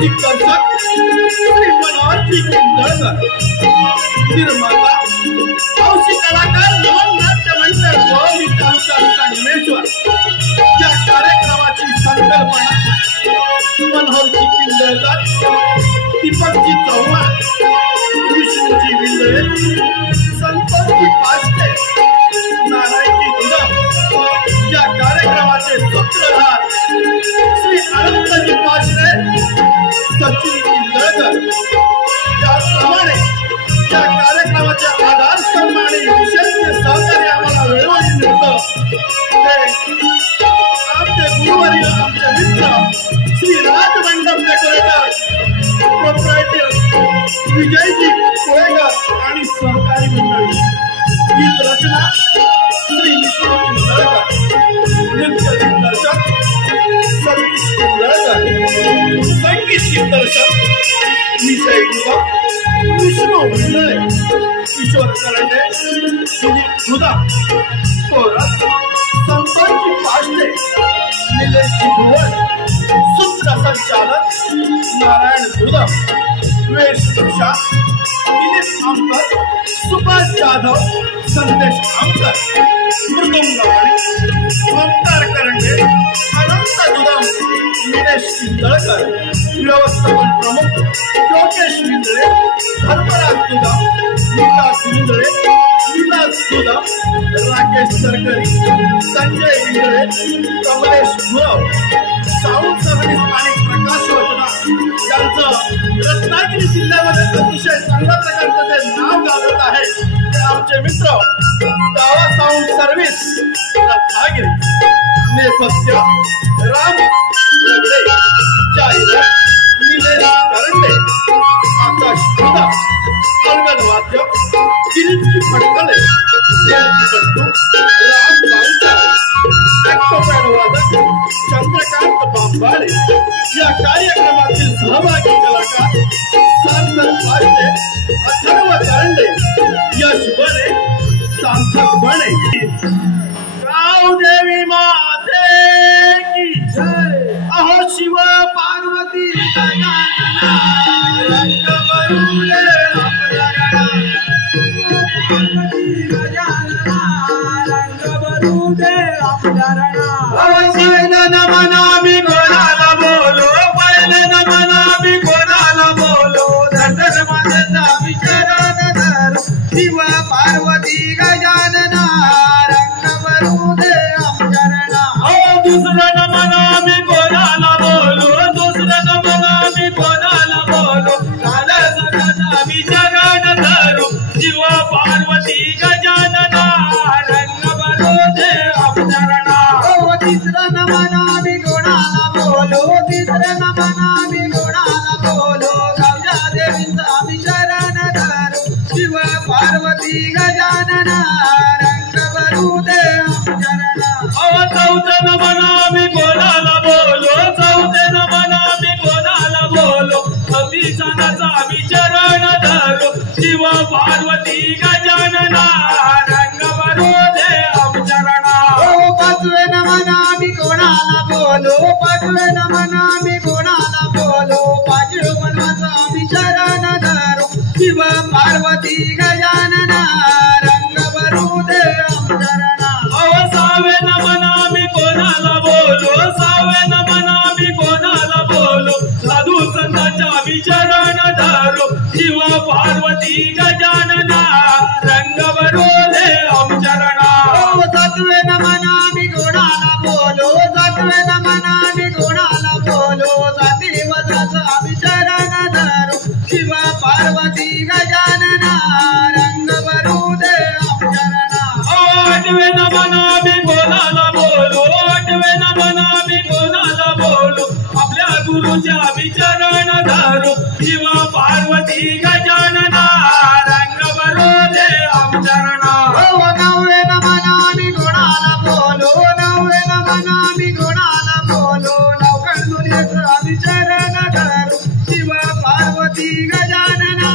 दिग्दर्शक श्री मनोहर चिंदळकर, निर्माता हौशी कलाकार नमन नाट्य मंडळ गोवली तालुका संगमेश्वर। या कार्यक्रमाची संकल्पना मनोहर चिंदळकर, दीपकजी चव्हाण, विष्णूजी विंदळे, संतोषजी पाष्टे, नारायणजी गुदम। या कार्यक्रमाचे सूत्रधार श्री अनंतजी पाष्टे, सचिन चिंदळकर। त्याचप्रमाणे या कार्यक्रमाच्या आधारस्तंभ आणि विशेष सहकार्य आम्हाला वेळोवेळी मिळतं ते आमचे गुरुवर्य, आमचे मित्र श्री राजमंडप डेकोरेटर प्रोप्रायटर विजयजी कोळेकर आणि सहकारी मंडळी। गीत रचना श्री नितीन चिंदळकर, नृत्य दिग्दर्शक सतीश चिंदळकर, संगीत दिग्दर्शक विजय गुदम, विष्णू विंदळे, किशोर करंडे, दिलीप गुदम, कोरस संतोषजी पाष्टे, निलेशजी भुवन, सूत्रसंचालक नारायण गुदम, वेशभूषा दिलीप आमकर, सुभाष जाधव, संदेश आमकर, मृदुंगवाणी ओंकार करंडे, अनंत गुदम, निलेश चिंदळकर, व्यवस्थापन प्रमुख योगेश विंदळे, धर्मराज गुदम, विकास विंदळे, विलास गुदम, राकेश सरकरी, संजय विंदळे, कमलेश गुरव। साऊंड सर्व्हिस आणि प्रकाश योजना यांचं रत्नागिरी जिल्ह्यामध्ये अतिशय चांगल्या प्रकारचं जे नाव गाजत आहे ते आमचे मित्र दावा साऊंड सर्व्हिस रत्नागिरी। नेपथ्य राम रगडे, जाहिरात निलेश करंडे, आकाश गुदम, अंगणवाद्य गिरीजी फडकले, जयंती पट्टू, राम बांचाळ, ऍक्टोपॅड वादक चंद्रकांत बांबाळे। या कार्यक्रमातील सहभागी कलाकार सार्थक पाष्टे, अथर्व करंडे, यश बने, सार्थक बने। गावदेवी माते की जय। अहो शिव पार्वती नमनामी कोणाला बोलो, पहिले नमनामी कोणाला बोलो, दर्शन माझा विचारात धर, शिव पार्वती गजानना, रंग भरू दे आमचरणा। ओ दुसरं नमनामी कोणाला बोलो, दुसरं नमनामी कोणाला बोलो, झालं सगळ्याचा विचारात धरू, शिव पार्वती गजानना, रंग भरू दे आमचरणा। ओ तिसरं नमनामी कोणाला बोलो, तिसरं नमनामी कोणाला बोलो, गावच्या देवीचा विचारण धरू, शिव पार्वती गजानना, रंग भरू दे आमचरणा। अहो चौथं नमनामी कोणाला बोलो, चौथं नमनामी कोणाला बोलो, सतीसनाचा विचारण धरू, शिव पार्वती गजानना, रंग भरू दे आमचरणा। ओ पाचवे नमनामी कोणाला बोलो, पाचवे नमनामी कोणाला बोलो, पाचवे वनवाचा विचारण धरू, शिव पार्वती गजानना, रंग भरू दे आमचरणा। अहो सहावे नमनामी कोणाला बोलो, सहावे नमनामी कोणाला बोलो, साधू संतांचा विचारण धरू, शिव पार्वती गजानना, रंग भरू दे आमचरणा। ओ सातवे नमनामी कोणाला बोलो, सातवे नमनामी कोणाला बोलो, साती वजाचा विचारण धरू, शिव पार्वती गजानना, रंग भरू दे आमचरणा। आठवे नमनामी कोणाला बोलो, आठवे नमनामी कोणाला बोलो, आपल्या गुरुच्या विचारण धरू, शिव पार्वती गजानना, रंग भरू दे आमचरणा। नववे नमनामी कोणाला बोलो, नववे नमनामी कोणाला बोलो, नवकंडुनीचा विचारण धरू, शिव पार्वती गजानना,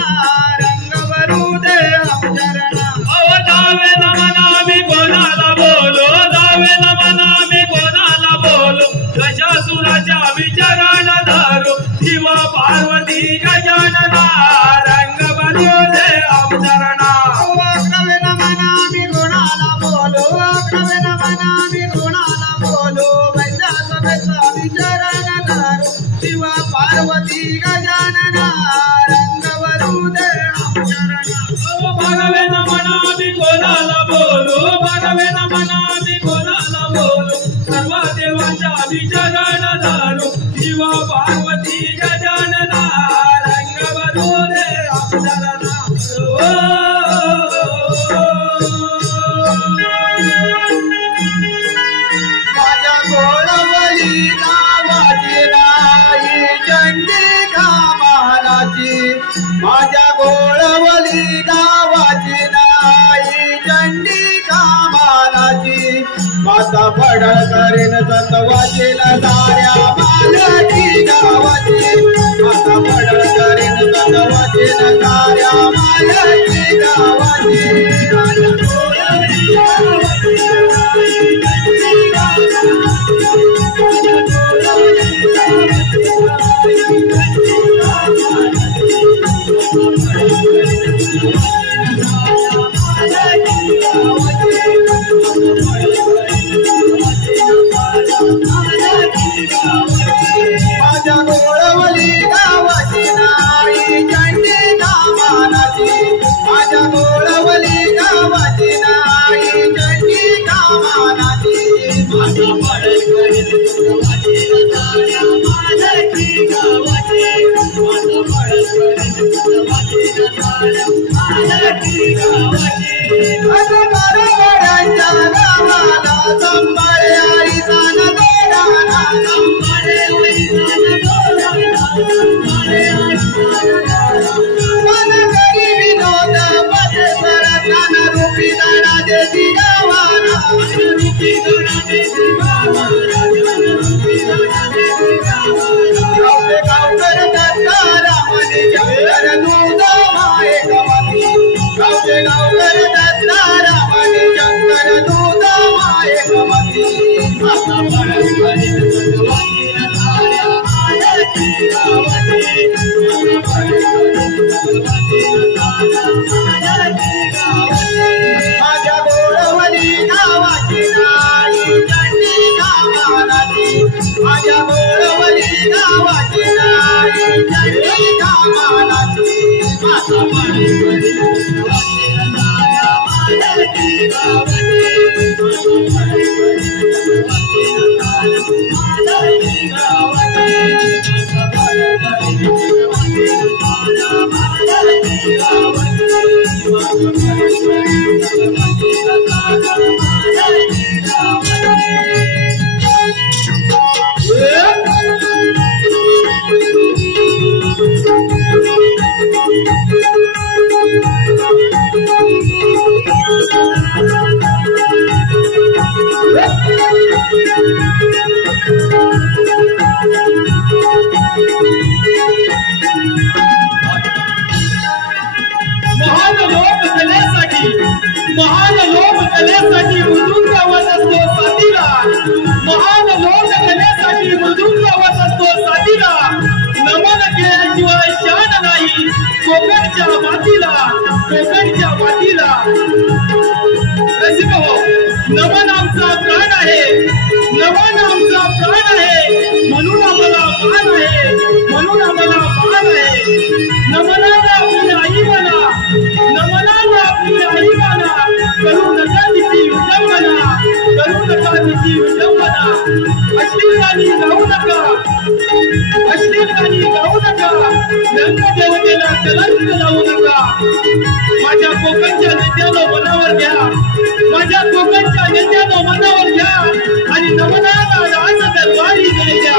रंग भरू दे आमचरणा। अहो दहावे नमनामी कोणाला बोलो, दहावे नमनामी कोणाला बोलो, गजासुराच्या विचारण धरू, शिव सर्व देवांचा विचरण धरू शिव पार्वती गजानना रंग बरोले अप्सरना माझ्या गोळवली गावाची राई चंडिका महाराची माझ्या गोळवली गावाची राई चंडिका महाराची माता फडळ करेन सतवाची साऱ्या मालकी गावाची माता फडळ करेन सतवाची साऱ्या मालकी गावाची माझ्या गोळवली गावाची राई चंडिका माझ्या गोळवली गावाची नाई चंडिका महाराची माझ्या गोळवली गावाची नाई चंडिका महाराची माझा फडळ करेन सतवाची साऱ्या मालकी गावाची माझा फडळ करेन सतवाची साऱ्या मालकी गावाची गडगडांच्या गावाला संभाळे आई सान दोराना संभाळे आई सान दोराना संभाळे आई सान दोराना करी विनोद पदे सरतान रूपी दाडा देती गावाला रूपी दाडा देती गावाला रूपी दाडा देती गावाला गावले गावकर दत्तारा मनी शंकर दूध माये गवती गावले गावकर दत्तारा मनी शंकर दूध माये गवती माता फडळ करेन सतवाची साऱ्या मालकी गावाची माता फडळ करेन सतवाची साऱ्या मालकी गावाची माझ्या गोळवली गावाची नाई चंडिका महाराची माझ्या गोळवली गावाची नाई चंडिका महाराची माता फडळ करेन सतवाची साऱ्या मालकी गावाची महान लोककलेसाठी मधून गावात असतो साथीला महान लोककलेसाठी मधून गावात असतो साथीला नमन केल्याशिवाय शान नाही कोकणच्या मातीला रसिक हो नमन आमचा प्राण आहे नमन आमचा प्राण आहे म्हणून आम्हाला मान आहे नमनाला आपली आई म्हणा करू नका तिची विडंबना अश्लील गाणी गाऊ नका रंगदेवतेला कलंक लावू नका माझ्या कोकणच्या नेत्यानं मनावर घ्या आणि नमनाला राज दरबारी दे द्या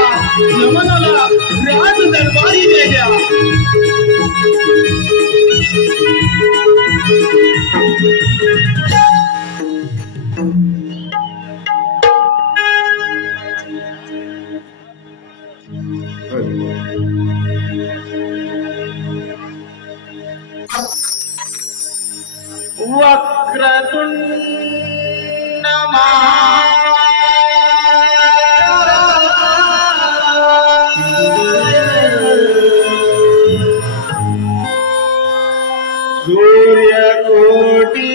वक्रतुंड सूर्यकोटी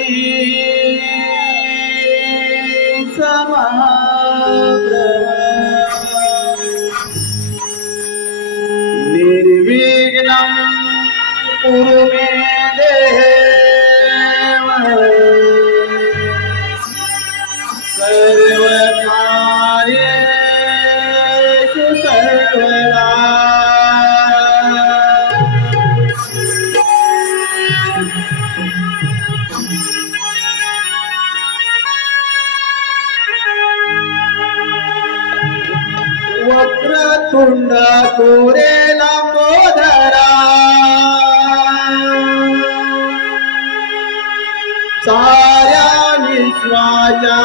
वक्रतुंड कोरे लंबोदरा साऱ्या विश्वाच्या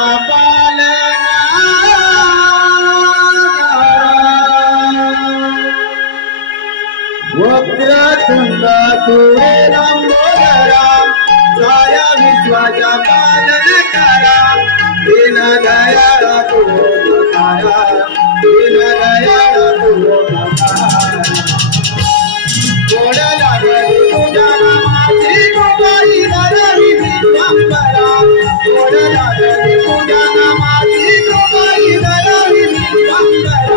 वक्रतुंड कोरे लंबोदरा साऱ्या विश्वाच्या पालनकरा दीन दयाळ तू तारा दीन दयाळ तू तारा गोड लागली तुझ्या नामाची गोबाई धरली विश्वांबरा गोड लागली तुझ्या नामाची गोबाई धरली विश्वांबरा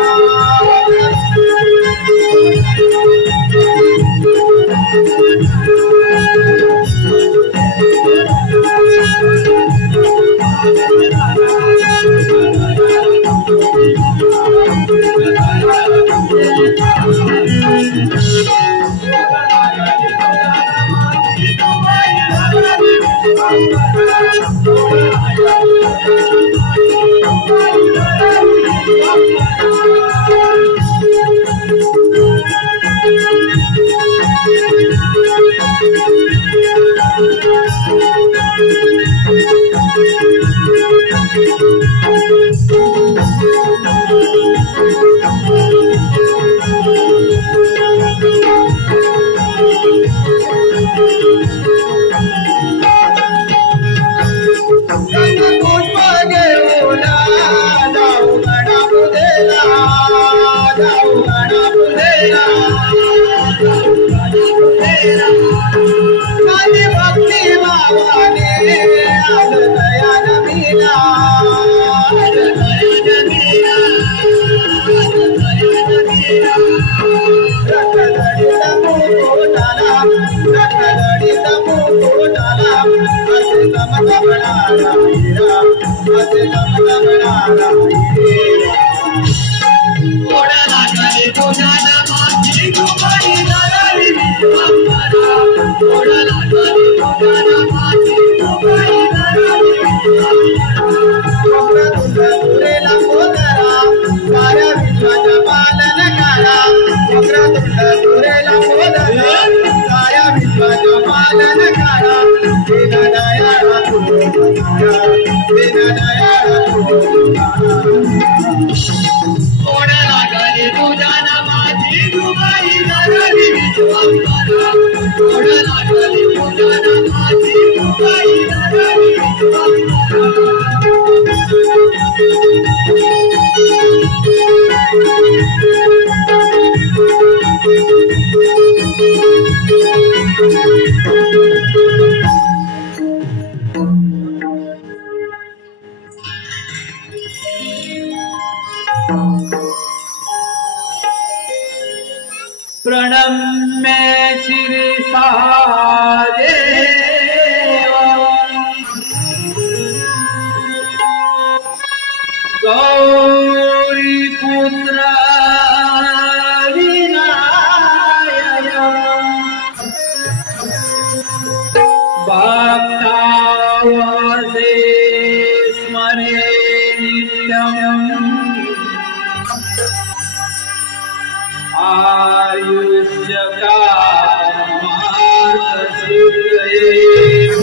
प्रणम्य शिरसा गौरी पुत्र विनायक भक्तावसे स्मरे नित्यम् आयुष्यकामार्थसिद्धये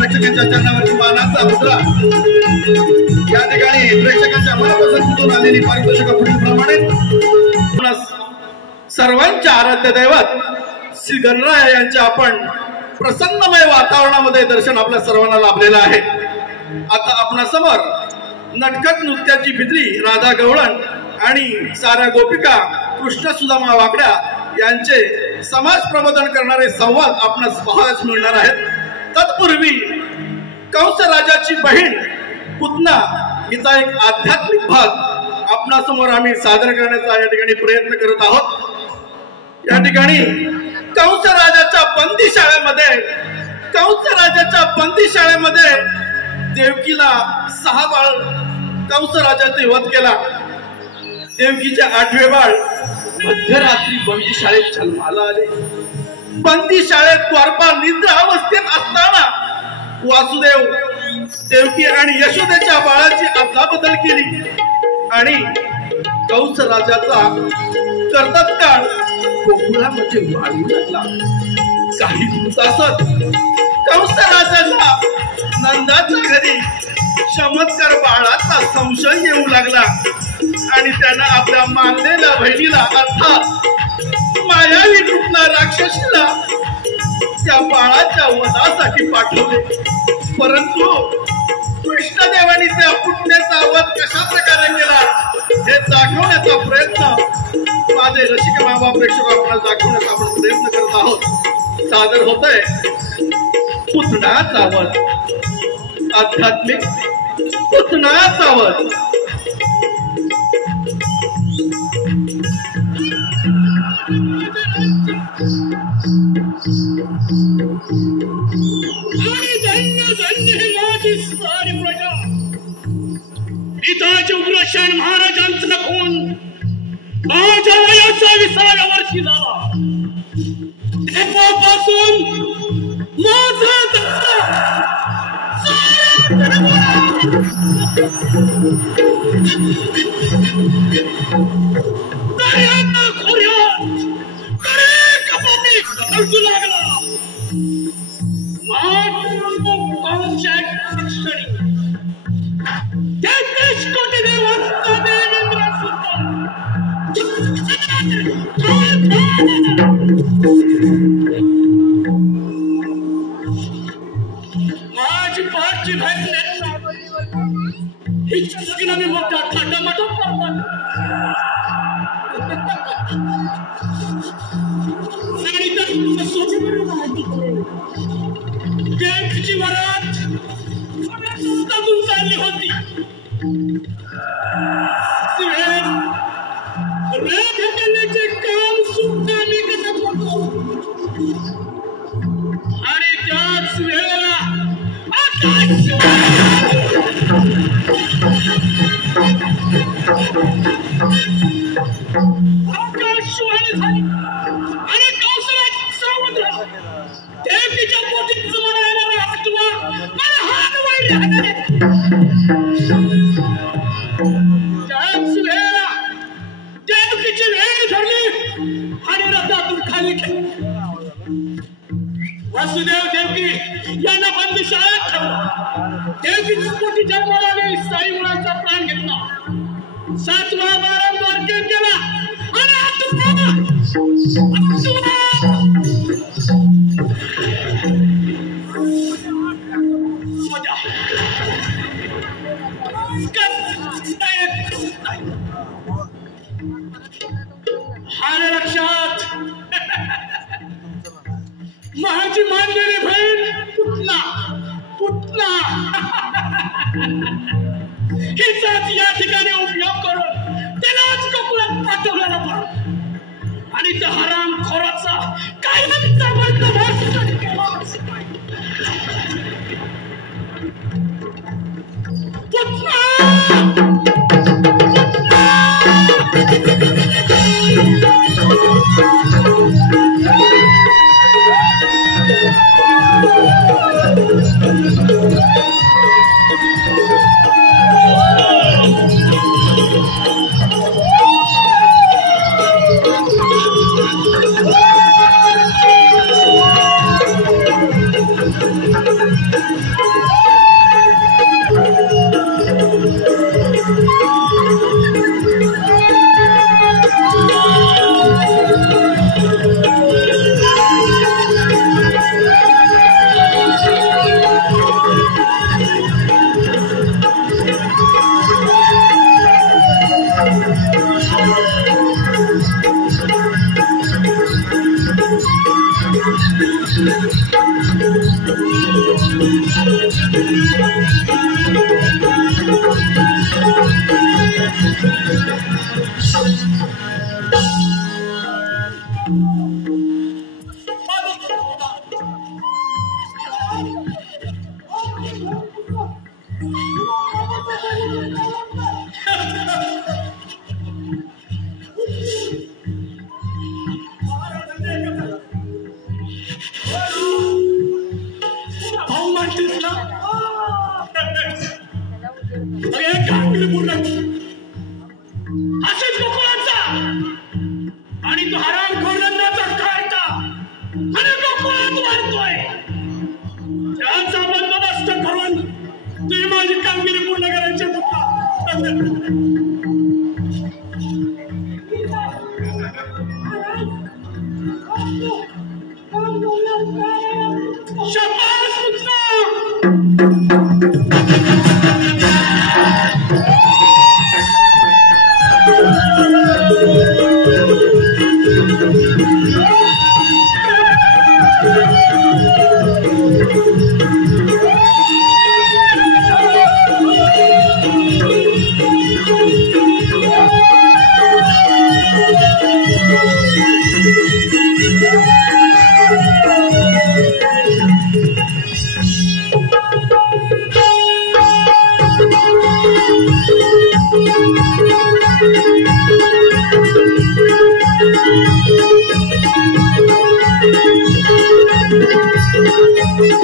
प्रेक्षकांच्या चरणावरती मानाचा मुद्रा या ठिकाणी प्रेक्षकांच्या मनापासून आलेली पारितोषिक पुढीलप्रमाणे सर्वांच्या आराध्य दैवत श्री गणराय यांच्या आपण प्रसन्नमय वातावरणामध्ये दर्शन आपल्या सर्वांना लाभलेलं आहे। आता आपणासमोर नटखट नृत्याची भित्री राधा गवळण आणि साऱ्या गोपिका कृष्ण सुदामा वाकड्या यांचे समाज प्रबोधन करणारे संवाद आपणास पाहायला मिळणार आहेत। तत्पूर्वी कंस राजाची बहीण पुतना हिचा एक आध्यात्मिक भाग आपणासमोर आम्ही सादर करण्याचा या ठिकाणी प्रयत्न करत आहोत। या ठिकाणी कंस राजाच्या बंदीशाळेमध्ये देवकीला 6 बाळ कंस राजाने वध केला। देवकीचे 8वे बाळ मध्यरात्री बंदीशाळेत जन्माला आले। बंदीशाळेत द्वारपाल निद्रा अवस्थेत असताना वासुदेव देवकी आणि यशोदेच्या बाळाची अदलाबदल केली आणि कंस राजाचा कर्तव्यकाळ गोकुळामध्ये वाढू लागला। काही दिवसात कंस राजाला नंदाच्या घरी चमत्कार बाळाचा संशय येऊ लागला आणि त्यानं आपल्या मानलेल्या बहिणीला अर्थात मायावी रूपला राक्षसीला त्या बाळाच्या वधासाठी पाठवले। परंतु कृष्णदेवाने त्या पुतण्याचा वध कशा प्रकारे केला हे दाखवण्याचा प्रयत्न माझे रसिक बाबा प्रेक्षक आपल्याला दाखवण्याचा आपण प्रयत्न करत आहोत। सादर होत आहे पुतणाचा वध, आध्यात्मिक पुतणाचा वध। पिताचे उग्रसेन महाराजांचं नकून माझ्या वयाचा 20व्या वर्षी झाला। तेव्हापासून माझा लागला। माझी पाठची भेट देवीच्या लग्नाने मोठा थाटामाटा करतात आणि देवीची वरात अजून चालली होती. रेखाटण्याचे काम सुद्धा मी करत होतो आणि त्याच वेळेला आकाशवाणी झाली आणि कौशल्याची समुद्र देवीच्या पोटीत तुम्हाला येणारा आठवा मला हात वळले. त्याच वेळेला देवकीची वेळ धरली आणि रथातून खाली खेळली. वासुदेव देवकी यांना बंदीशाळेत ठेवलं. देवकीच्या पोटी जन्माला साई मुलाचा प्राण घेतला. 7वा वारंवार केला आणि हार लक्षात माझी मानलेली बहीण पुतना पुतना हिचाच या ठिकाणी उपयोग करून त्यालाच कोकणात पाठवलेला पण आणि त्या हराम खोराचा कायमचा बंदोबस्त केला. पुतना आणि तो हराम खोरंदाचा खायचा आणि गोकुळात वाढतोय. त्याचा बंदोबस्त करून तुम्ही माझी कामगिरी पूर्ण करायची होता. शाबास पुतना.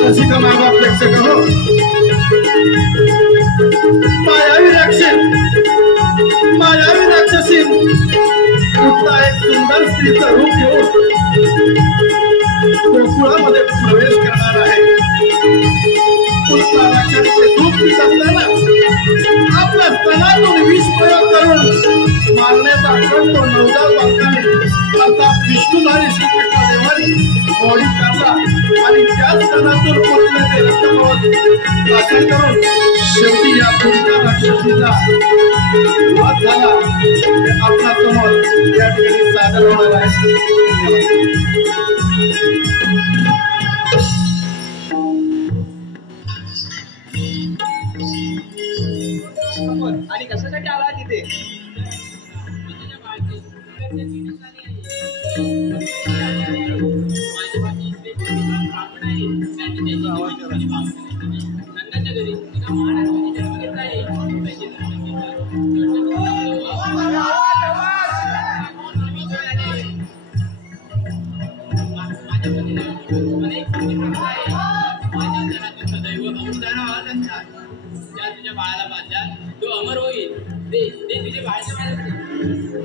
रसिका मागा प्रेक्षक हो, मायावी राक्षसी पुतना एक सुंदर स्त्रीचं रूप घेऊन गोकुळामध्ये प्रवेश करणार आहे. पुतना राक्षसाचे दूध पीत असताना आपल्या स्तनातून विष प्रयोग करून मारण्याचा क्रम तो नवजात बालकाने अर्थात विष्णुधारी श्रीकृष्ण देवाने मोडी काढला आणि त्याच क्षणातून पूर्ण ते रक्तप्रवाह दाखल करून शेवटी या पुढच्या राक्षसीचा वध झाला हे आपल्या समोर या ठिकाणी सादर होणार आहे. आणि कशासाठी आला तिथे? तुझ्या बाळाला बांधा तो अमर होईल. ते तुझे बाळाच्या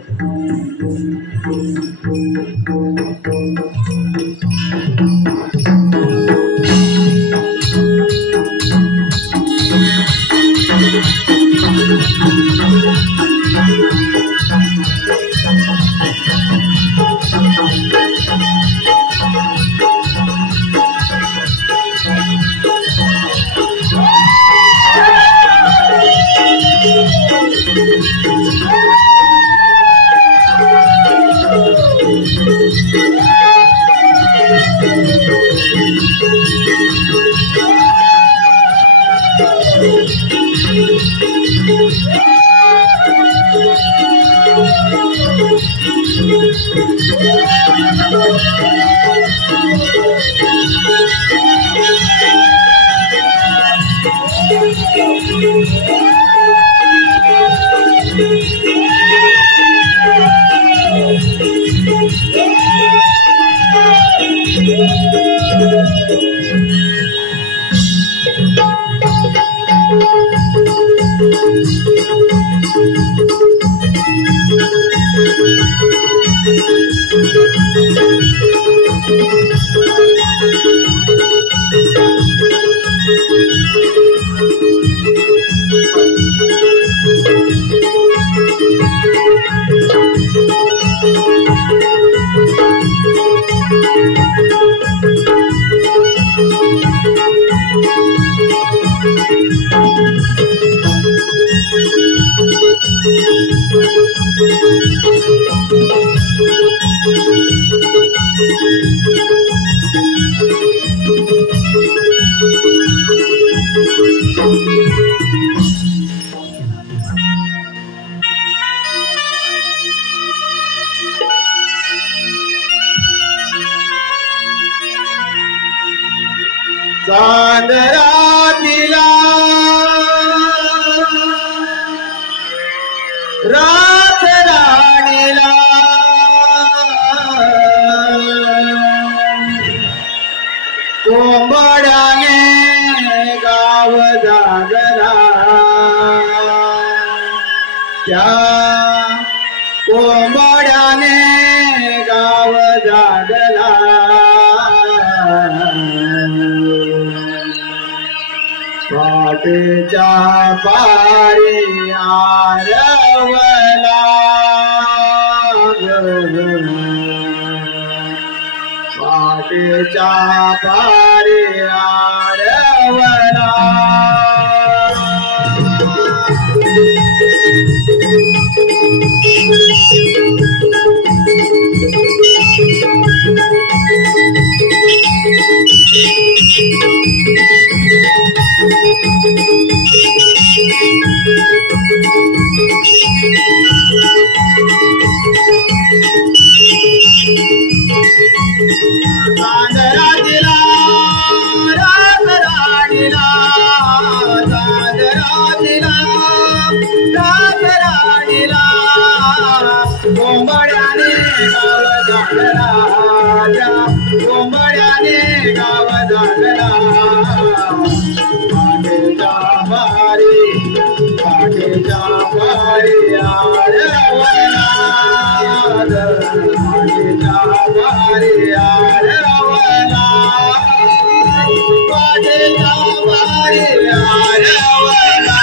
चांदरातीला रात राणीला कोंबड्याने गाव जागला त्या कोंबड्याने गाव जागला पाटेच्या पारी आरवला पाटेच्या पारी आरवला चांदरातीला रात राणीला चांदरातीला रात राणीला कोंबड्याने गाव जागला कोंबड्याने गाव जागला पाटेच्या पारी आरवला पाटेच्या पारी आरवला पाटेच्या पारी आरवला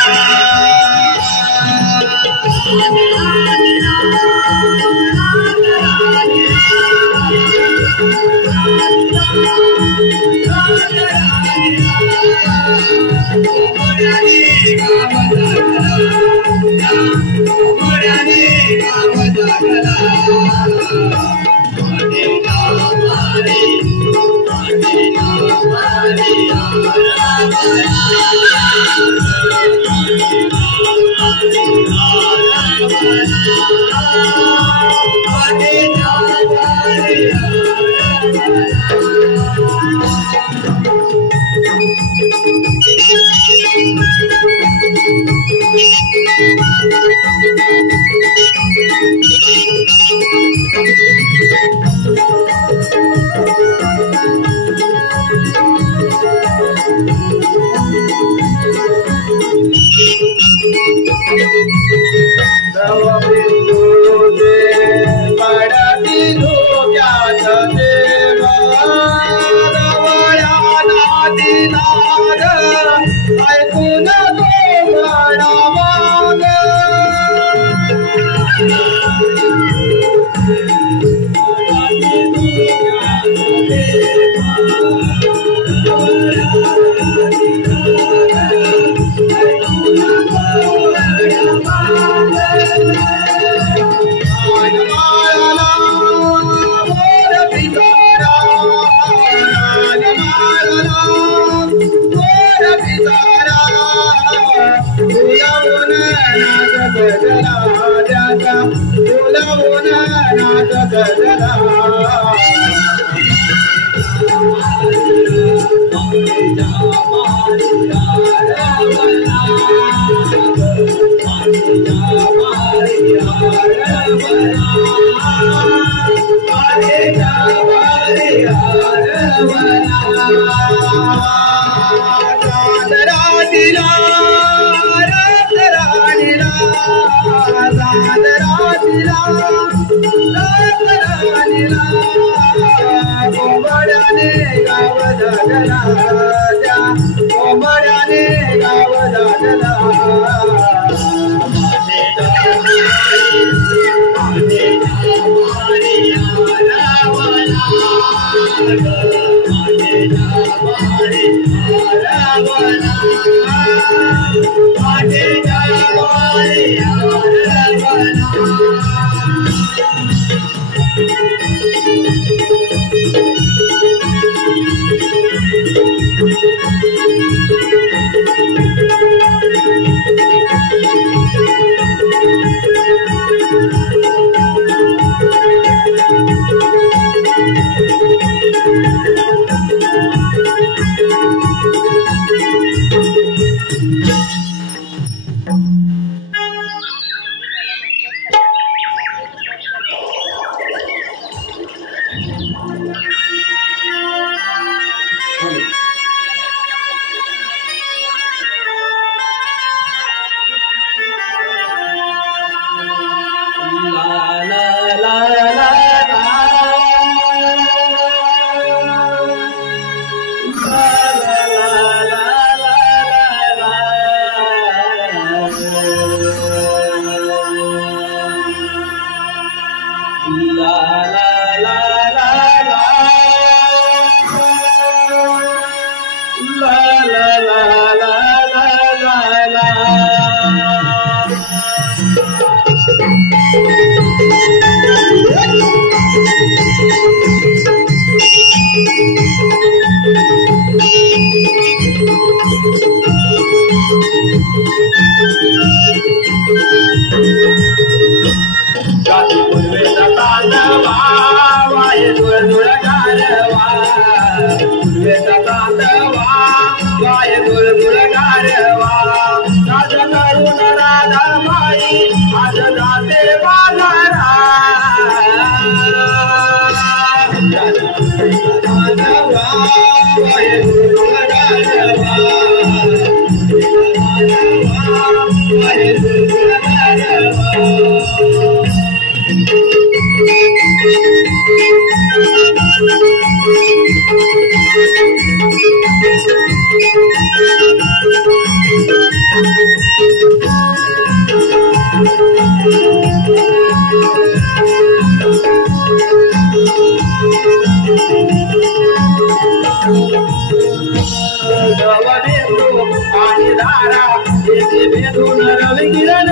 आणि धारा येथे भेदून रविकिरण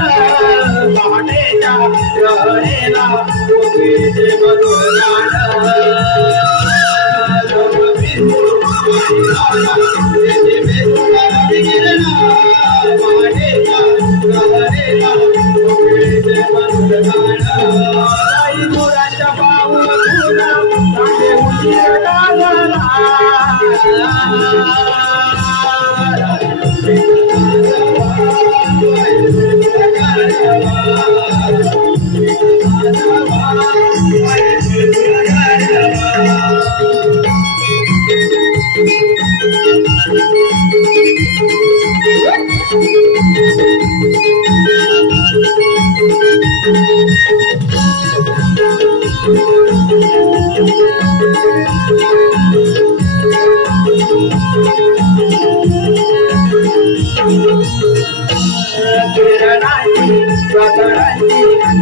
पहाटेच्या रहणेला कोकिळेचे मधुर गाणं त्याचे मेरुला विकिरणा माडेला रहणेला कोकिळेचे मधुर गाणं आई मोराच्या पाऊल तुला तांडे उशीर लागला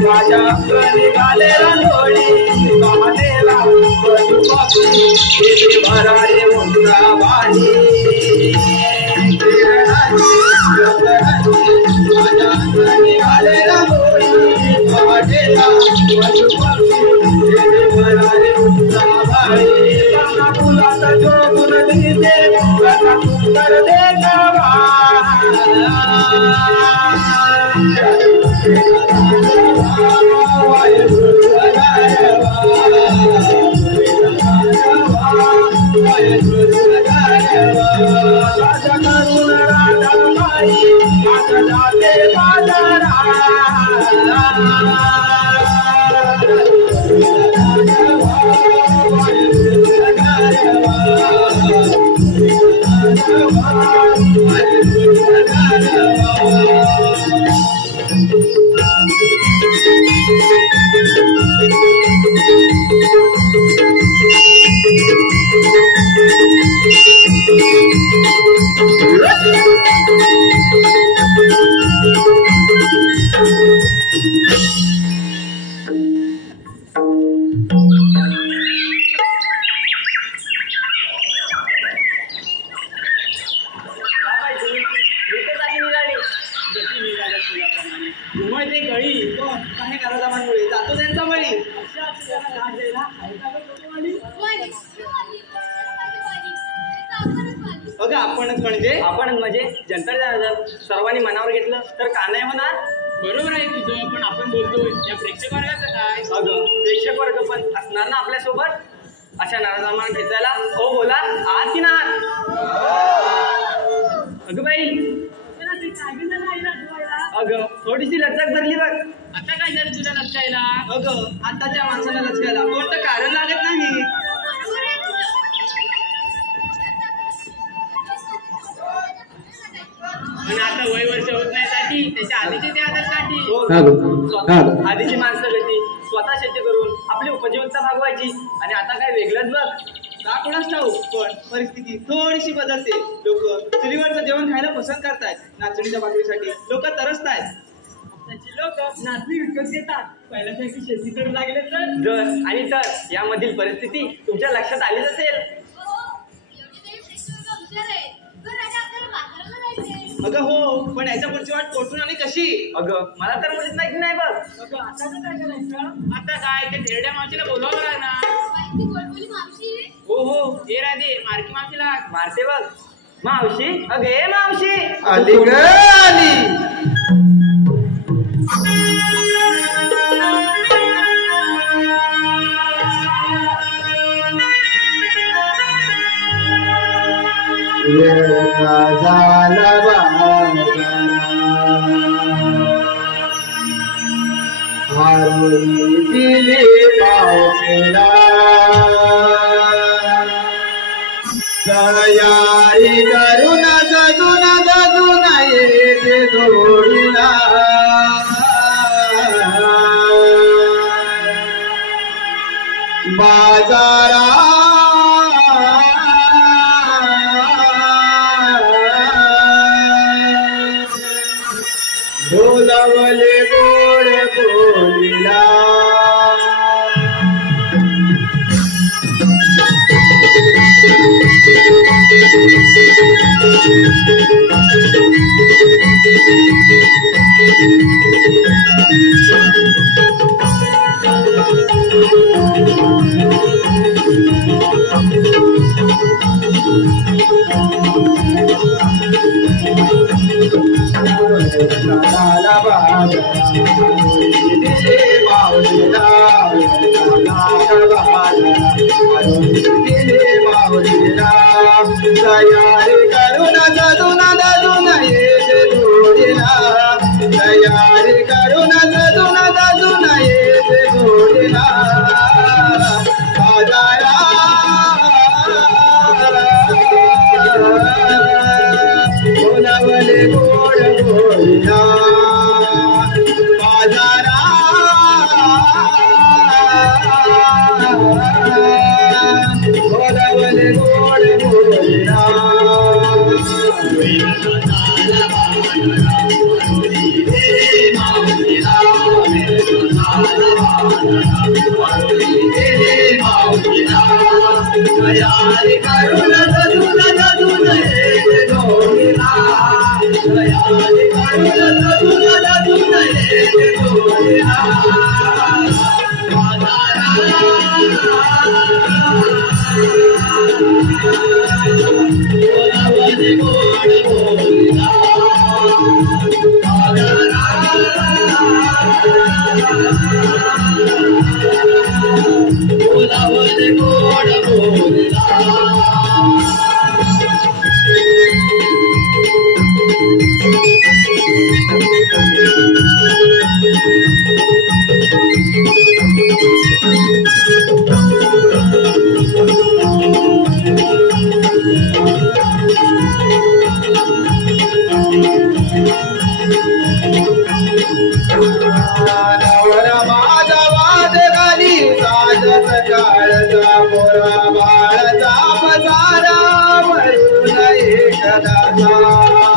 माझ्या निघाले रांगोळी कामानेला बसू पाकळी भरारे उंचा बाणी माझ्या निघाले रांगोळी कामानेला बसू पाकळी भरारे उंचा बाणी फुलाचा जोगुण दिसे कसा सुंदर देखावा आपणच म्हणजे जंतर सर्वांनी मनावर घेतलं तर का नाही होणार. बरोबर आहे तुझं, पण आपण बोलतोय या प्रेक्षक वर्गाचं काय. अगं प्रेक्षक वर्ग पण असणार ना आपल्यासोबत. अशा नाराजामान भेटायला हो बोला आहात की ना. अगं बाई अगं थोडीशी लचक धरली बघ. आता काय झालं तुला लचकायला. अगं आताच्या माणसाला लचकायला कोणतं कारण लागत नाही. आणि आता वय वर्ष होत नाही साठी त्याच्या आधीचे ते आधारसाठी. आधीची माणसं कशी स्वतः शेती करून आपली उपजीविका भागवायची आणि आता काय वेगळंच बघ. का कोणाच ठाऊक पण परिस्थिती थोडीशी बदलते. लोक चुलीवरचं जेवण खायला पसंत करतायत. नाचणीच्या भाकरीसाठी लोक तरसतायत. लोक नाचणी विकत घेतात. पहिल्यासारखी शेती करू लागले तर आणि तर यामधील परिस्थिती तुमच्या लक्षात आलीच असेल. अगं हो, पण याच्या पुढची वाट कोठून आणि कशी. अगं मला तर मुलीच माहिती नाही बघ. आता काय करायचं. आता काय ते धेरड्या मावशीला बोलावं लागणार. हो हो हे राधे मारकी मावशीला मारते बघ. मावशी अगे मावशी आली ग आली. झाला दिले पावसेला तयारी करून जगून येते जोडीला. बाजारा ढोलवले गोड बोलीला. तयारी करून जदून ददून येते जोडीला तयारी करून जदून ददून येते जोडीला बाजारा बोलावले गोड बोलिया बाजारा बोलावले गोड बोलिया तयारी करून जदून ददून येते जोडीला तयारी करून जदून ददून येते जोडीला बोलावले गोड बोलिया बोलावले गोड बोलिया नवरा माझा वाद घाली साज सकाळचा मोरा बाळचा पसारा भरून एकदाचा नवरा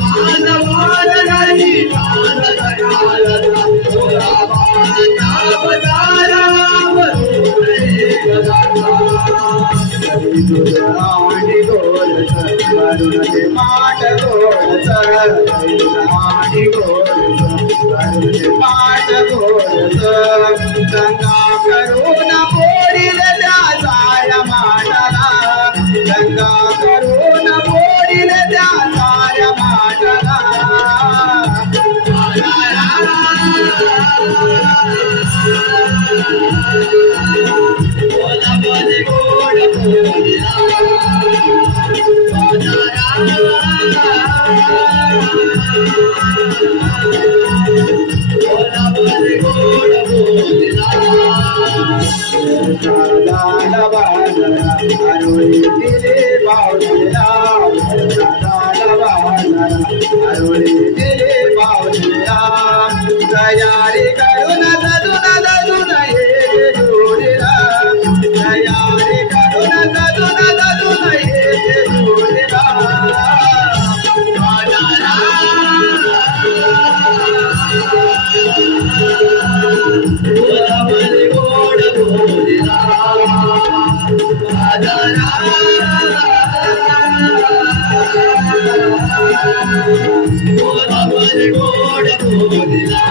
माझा वाद घाली साज सकाळचा मोरा बाळचा पसारा भरून एकदाचा आणि गोरच करून ते माठ गोरच आणि गोरच करून ते माठ गोरच गंगा करून पोरील त्या साऱ्या माठाला गंगा करून पोरील त्या साऱ्या माठाला बोलावले गोड बोलिया बोलावले गोड बोलिया दादा बाजारा आरोळी दिले बावलीला दादा बाजारा आरोळी दिले बावलीला तयारी करून जदून ददून येते जोडीला तयारी करून जदून ददून येते जोडीला बाजारा बोलावले गोड बोलिया बाजारा बोलावले गोड बोलिया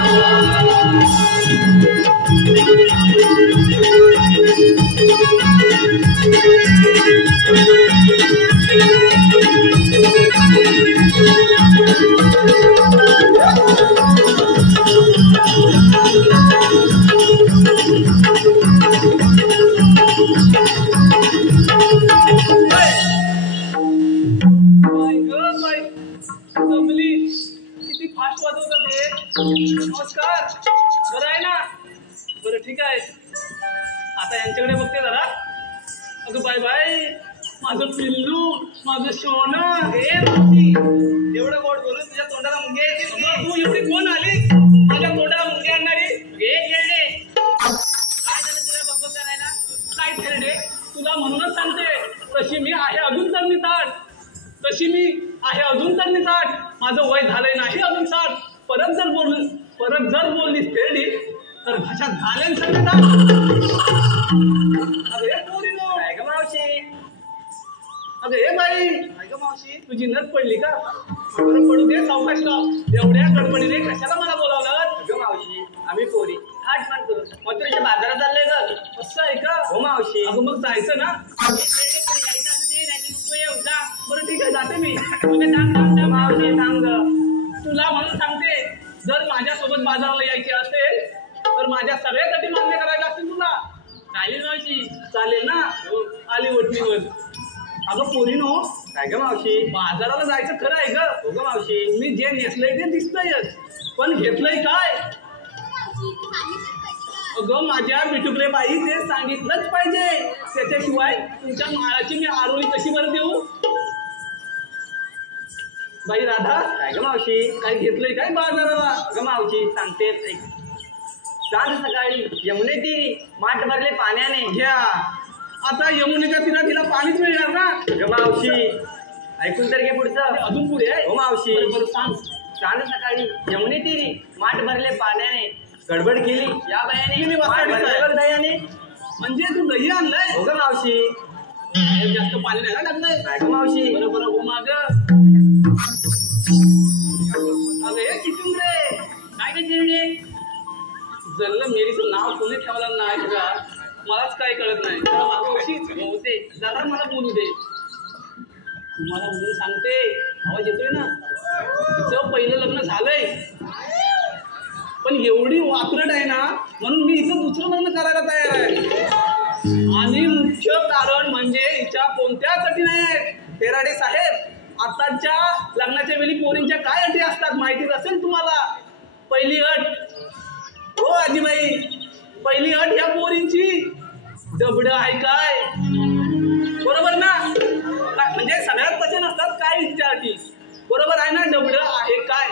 किती फास्ट वाजवतात हे. नमस्कार, बरं आहे ना? बरं ठीक आहे. आता यांच्याकडे बघते जरा. अगं बाय बाय, माझं पिल्लू, माझं सोनं. हे मावशी, एवढं गोड बोलून तुझ्या तोंडाला मुंग्या येतील की? तू एवढी कोण आली माझ्या तोंडाला मुंग्या आणणारी? हे खेळणे काय झालं तुला बघत करायला? काय खेळणे? तुला म्हणूनच सांगते, तशी मी आहे अजून चांगली ताट. तशी मी आहे अजून चांगली ताट. माझं वय झालंय नाही अजून 60. परत जर बोललीस खेळली तर भाषा घालेन सगळ्यांना. अरे पोरीनो, काय ग मावशी, अगं हे बाई ऐका मावशी तुझी नस पडली का? बरं पडू दे सावकाश लाव. एवढ्या गडबडीने कशाला मला बोलावलं? अगं मावशी आम्ही पोरी थाट मान करू मथुरेच्या बाजारात चाललोय ग. असं आहे का? हो मावशी. अगं मग जायचं ना? बरं ठीक आहे जाते मी. मावशी थांब ग. तुला म्हणून सांगते जर माझ्यासोबत बाजाराला यायचे असेल तर माझ्या सगळ्यासाठी मान्य करायला लागतील तुला. चालेल मावशी. चालेल ना? आली वटणीवर. अगं पोरीनो काय ग मावशी. बाजाराला जायचं खरं आहे ग. हो ग मावशी. मी जे नेसलंय ते दिसतंयच पण घेतलंय काय? अगं माझ्या बिटुकले बाई ते सांगितलंच पाहिजे. त्याच्याशिवाय तुमच्या माळाची मी आरोळी कशी बरं देऊ? बाई राधा काय ग मावशी. काय घेतलंय काय बाजाराला? ग मावशी सांगते सांग सकाळी यमुने तीरी माठ भरले पाण्याने. घ्या आता यमुनेच्या तीरात तिला पाणीच मिळणार ना? ग मावशी ऐकून तर घे पुढचं. अजून पुढे आहे. हो मावशी. बरं सांग. सांग सकाळी यमुने तीरी माठ भरले पाण्याने गडबड केली या केली बयाने वासाडी माठ भरले साहेब. बघ दयाने. म्हणजे तू दही आणलंय? हो ग मावशी. जास्त पाणी नाही ना टाकलंय? काय ग मावशी. बरोबर हो माग. अगं हे किचून रे काय काय चिरडे? जल्ल मेरीचं नाव कोणी ठेवलं नाही का? मलाच काय कळत नाही. जरा मागं वशीच होते. जरा मला बोलू दे. तुम्हाला म्हणून सांगते आवाज येतोय ना? तिचं पहिलं लग्न झालंय पण एवढी वात्रट आहे ना म्हणून मी हिचं दुसरं लग्न करायला तयार आहे. आणि मुख्य कारण म्हणजे हिच्या कोणत्याच अटी नाही आहेत. तेराडे साहेब आताच्या लग्नाच्या वेळी पोरींच्या काय अटी असतात माहितीच असेल तुम्हाला. पहिली अट हो आजीबाई पहिली अट ह्या पोरींची दबड आहे काय? बरोबर ना? म्हणजे सगळ्यात तसे नसतात काय हिच्या अटी. बरोबर आहे ना? दबड आहे काय?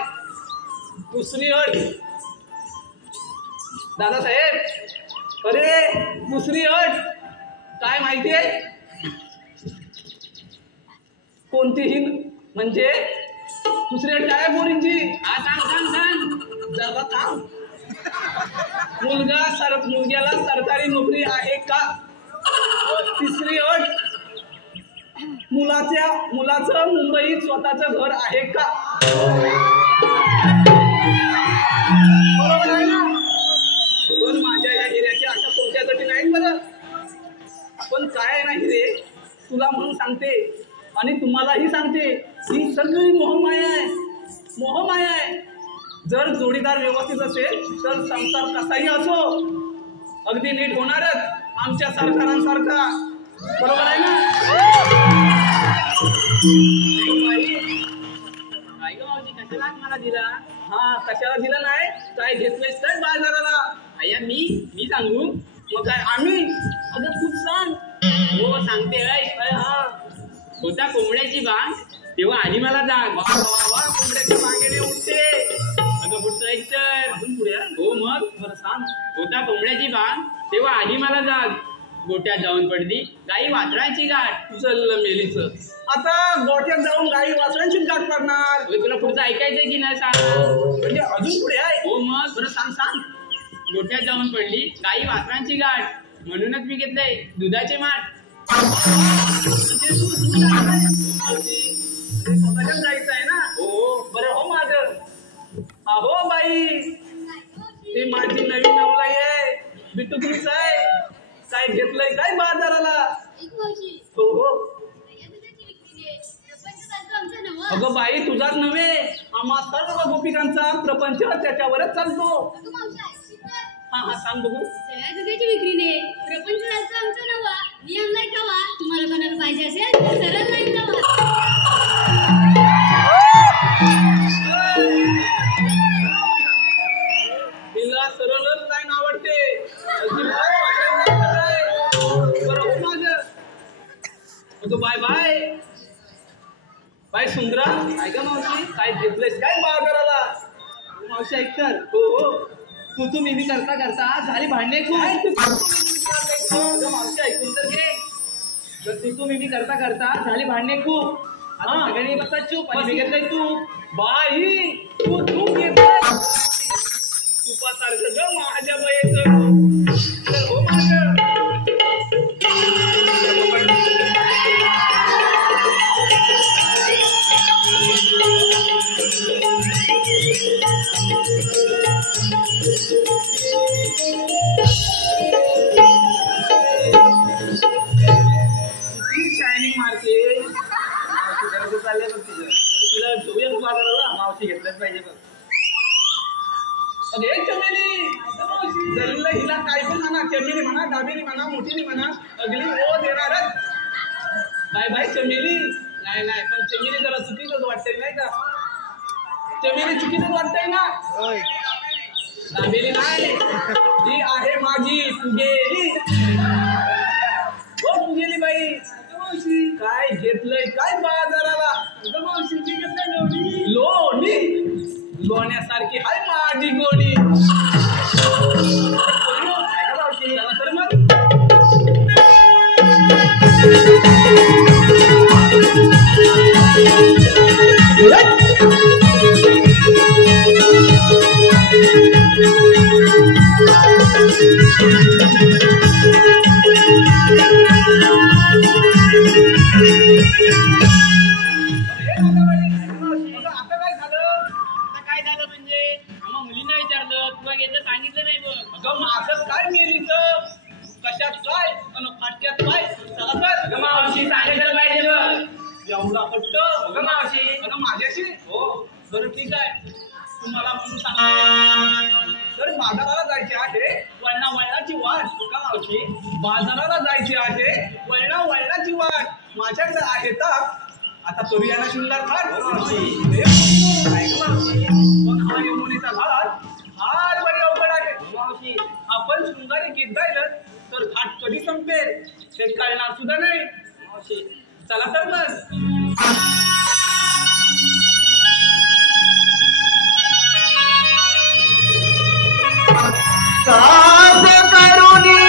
दुसरी अट दादासाहेब अरे दुसरी अट काय माहितीये? कोणतीही म्हणजे दुसरी अट काय आहे पोरींची? हा सांग सांग सांग. जरा थांब. मुलग्याला सरकारी नोकरी आहे का? तिसरी अट मुलाचं मुंबईत स्वतःचं घर आहे का? बरोबर आहे ना? पण माझ्या या हिऱ्याच्या अशा कोणत्याच अटी नाहीत बरं. पण काय आहे ना हिरे तुला म्हणून सांगते आणि तुम्हालाही सांगते ही सगळी मोहमाया आहे. मोहमाया आहे. जर जोडीदार व्यवस्थित असेल तर संसार कसाही असो अगदी नीट होणारच आमच्या सरकारांसारखा. बरोबर आहे ना? काय ग मावशी कशाला मला दिला? हा कशाला दिला नाही? काय घेतलंयस काय बाजाराला? आया मी सांगू? मग काय आम्ही? अगं तूच सांग. हो सांगते. हा होता कोंबड्याची बांग तेव्हा आधी मला जाग. कोंबड्याच्या मागेने उठते. अगं पुढचं एक तर अजून पुढे आहे? हो मग बरं सांग. होता कोंबड्याची बांग तेव्हा आधी मला जाग. गोट्यात जाऊन पडली गाई वासरांची गाठ. चल मेलीच. आता गोठ्यात जाऊन गाई वासरांची गाठ पडणार. अगं तुला पुढचं ऐकायचंय की नाही सांग? म्हणजे अजून पुढे आहे? हो मग बरं सांग सांग. गोट्यात जाऊन पडली गाई वासरांची गाठ म्हणूनच मी घेतलंय दुधाचे माठ. म्हणजे तू दूध आणलंय? स्वतःच्याच जायचं आहे ना? हो बरं हो माझ. अहो बाई ती माझी नवीन नवलाई आहे. बिटुकलीच आहे. काय घेतलंय काय बाजाराला? हो हो. अगं बाई तुझाच नव्हे आम्हा सर्व गोपिकांचा प्रपंच त्याच्यावरच चालतो. हा हा सांग बघू. विक्रीने प्रपंच चालतो आमचा नवा नियम नाही ठेवा. तुम्हाला कोणाला पाहिजे असेल तर सरळ नाही ठेवा. तिला सरळच लाईन आवडते. अगं बाय बाय बाय सुंदरा. काय का मावशी काय घेतलंयस काय बाजाराला? मावशी ऐक तर. हो हो. तू मी करता करता झाली भांडणे खूप. मावशी ऐकून तर घे. तू मी करता करता झाली भांडणे खूप. आता हा. सगळ्यांनी बसा चूप आणि मी घेतलंय तू. बाई तू घेतलंय तुपासारखं ग माझ्या बाईचं. हो माझं शायनिंग मारते चाललंय बघ तुला घेऊया बाजाराला मावशी घेतलंच पाहिजे बघ. अरे चमेली जरीला हिला काय पण म्हणा, चमेली म्हणा, दाबेली म्हणा, मोठीली म्हणा, अगली ओ देणारच. बाय बाय चमेली. नाही नाही पण चमेली जरा चुकीचंच वाटतंय नाही का? चमेली चुकीचंच वाटतंय ना? दाबेली नाही, ही आहे माझी पुगेली. ओ पुगेली बाई, काय घेतलंय काय बाजाराला? लोणी लोण्यासारखी हाय माझी गोडी. चला तर मग सांगितलं नाही बघ. अगं माझं काय मेलीचं कशात काय आणि फाटक्यात काय. चला तर मावशी सांगितलं पाहिजे बघ. एवढा पट्ट अगं मावशी. अगं माझ्याशी हो बरं ठीक आहे तुम्हाला म्हणून सांगा. तर बाजाराला जायचे आहे वळणाची वाट. का मावशी? बाजाराला जायची आहे वळणाची वाट. माझ्याकडे आहे तर आता सूर्याला सुंदर थाट. पण हा यमुनेचा घाट फार बरी अवघड आहे मावशी. आपण सुंदर गीत गायलं तर घाट कधी संपेल ते कळणार सुद्धा नाही मावशी. चला तर मग साथ करुणी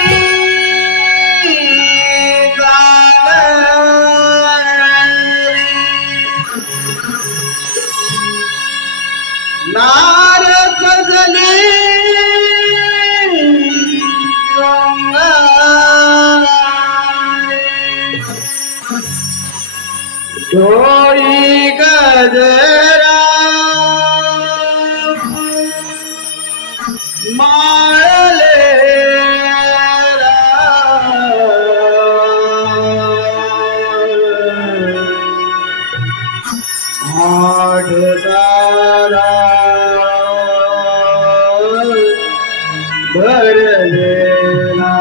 नारद जले डोळी गजरा माळले आडदारा भरलेला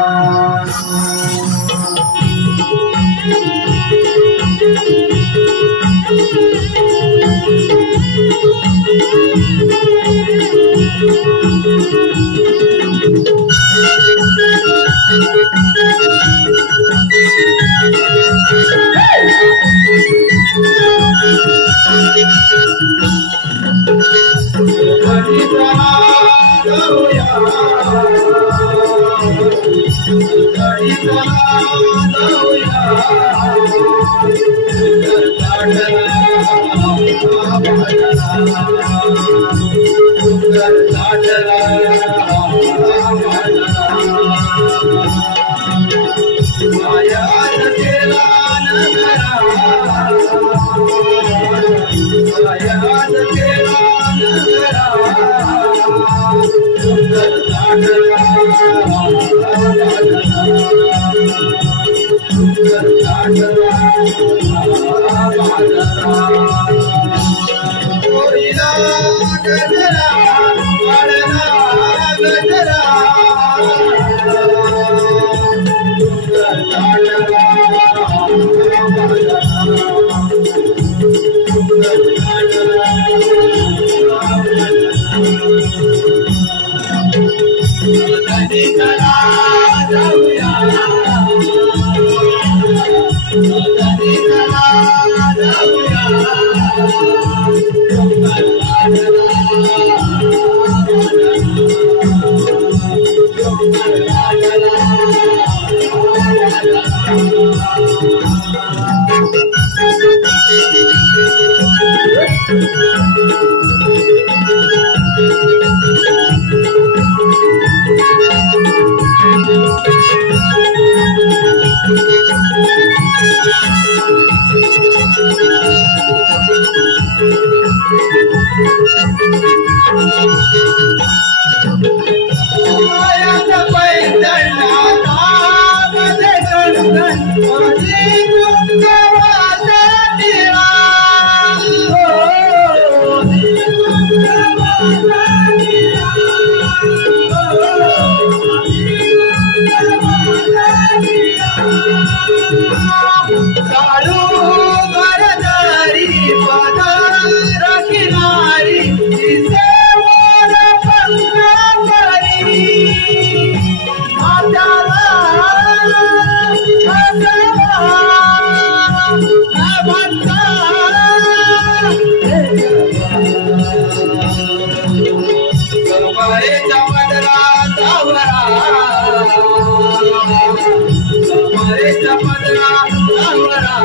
समरेच्या पदरा सावरा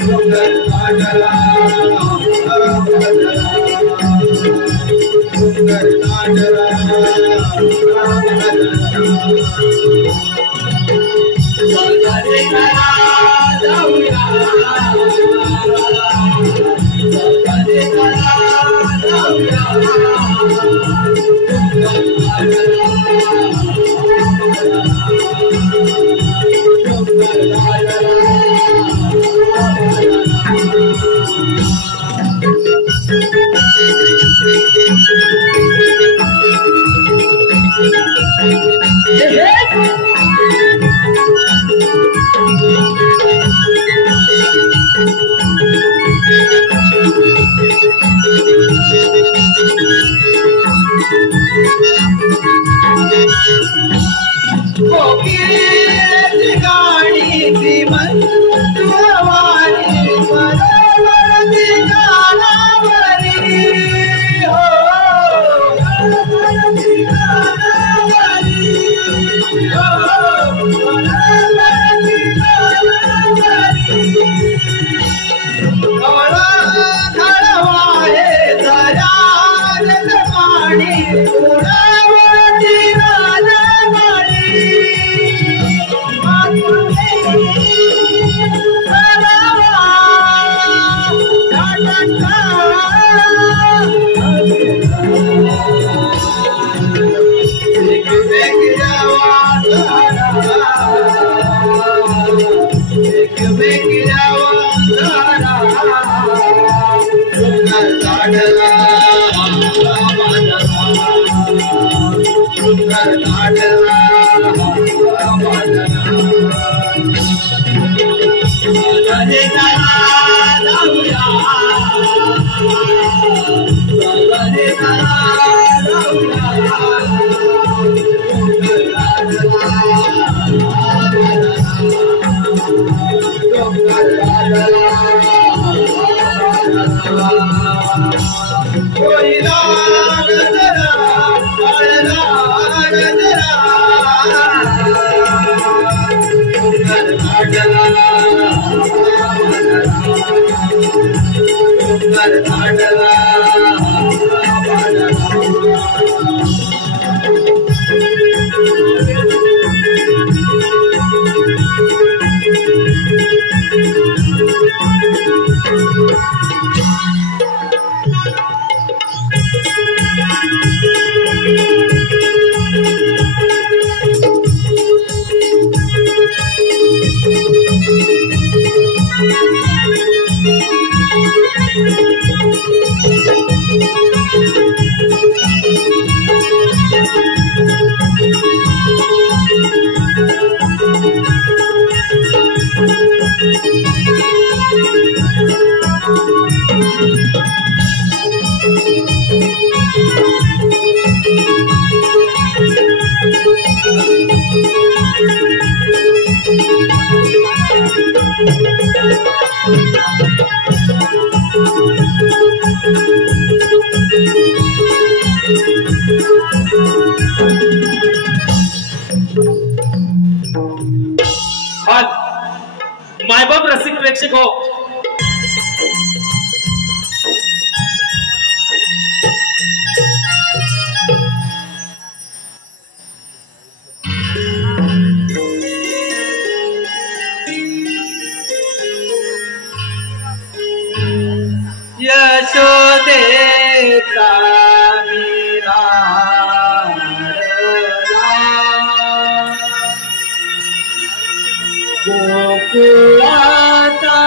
डोंगर काढला डोंगर काढला सरकारी करा जाऊया सरकारी करा जाऊया कोकिळेची गाणी श्रीमंत वाणी बरोबरची गाणावरी हो बरोबरची गाणावरी हो बरोबरची गाणावरी कवळा खळवा हे दया पाणी उडावती मायबाप रसिक प्रेक्षक हो, यशोदेचा मीरा गोकुळाचा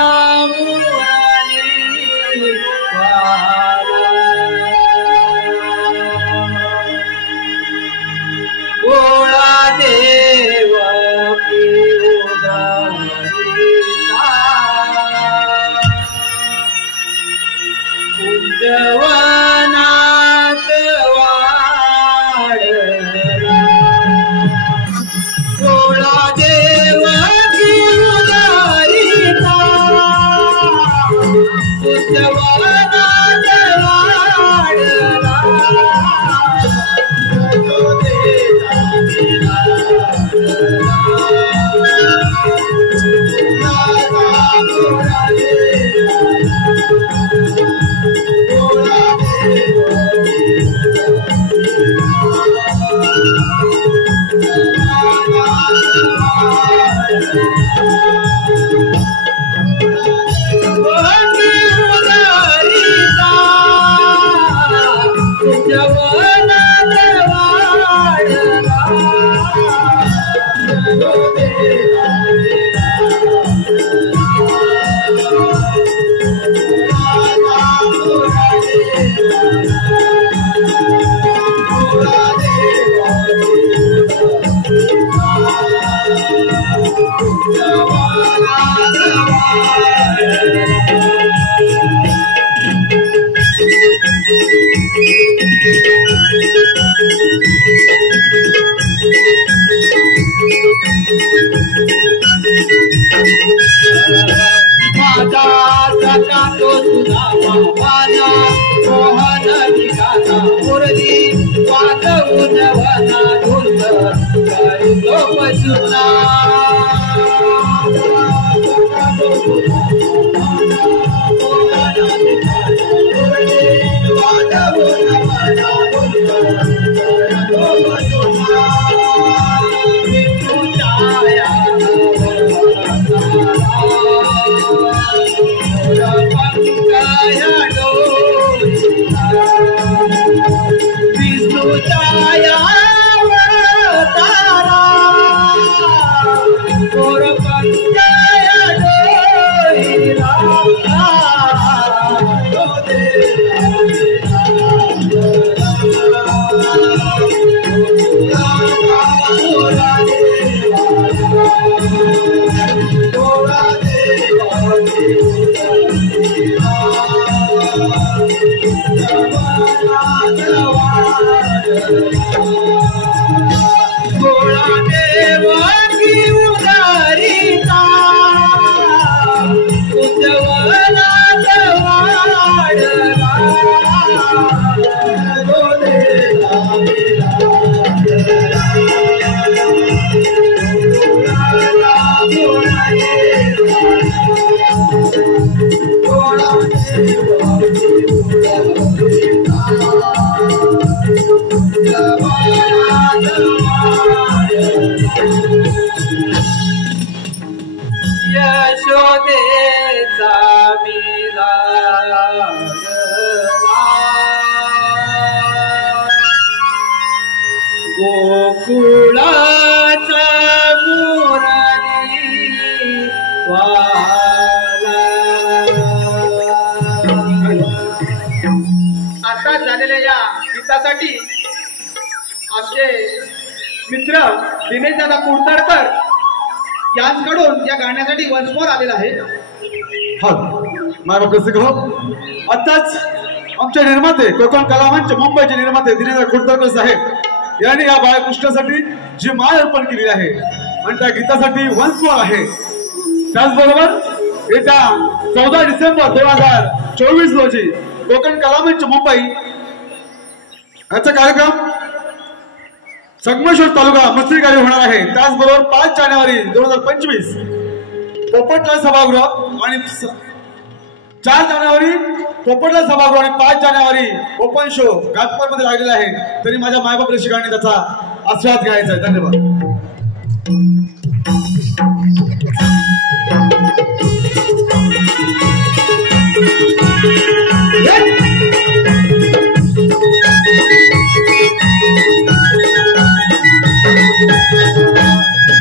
माझा सखा तो तुझा बाबाना मोहन निघाला मुरली वाजवू जवाना धुंद करू तो पशुना यशोदेचा मीरा गोकुळाचा मुरली वाला. आता झालेल्या या गीतासाठी आमचे मित्र दिनेश दादा कुडतडकर यांकडून या गाण्यासाठी वन्स मोर आलेला आहे. हा माय बाप कसं कहो आताच आमचे निर्माते कोकण कलामंच मुंबईचे निर्माते दिनेश कुडतडकर साहेब यांनी या बाळकृष्णासाठी जी माळ अर्पण केली आहे आणि त्या गीतासाठी वन्स मोर आहे. त्याचबरोबर येत्या 14 डिसेंबर 2024 रोजी कोकण कलामंच मुंबई याचा कार्यक्रम संगमेश्वर तालुका मस्तिगावी होणार आहे. त्याचबरोबर 5 जानेवारी 2025 पोपटलाल सभागृह आणि 4 जानेवारी पोपटलाल सभागृह आणि 5 जानेवारी ओपन शो घाटकोपर मध्ये लागलेला आहे. तरी माझ्या मायबाप रसिकांनी त्याचा आस्वाद घ्यायचा आहे. धन्यवाद.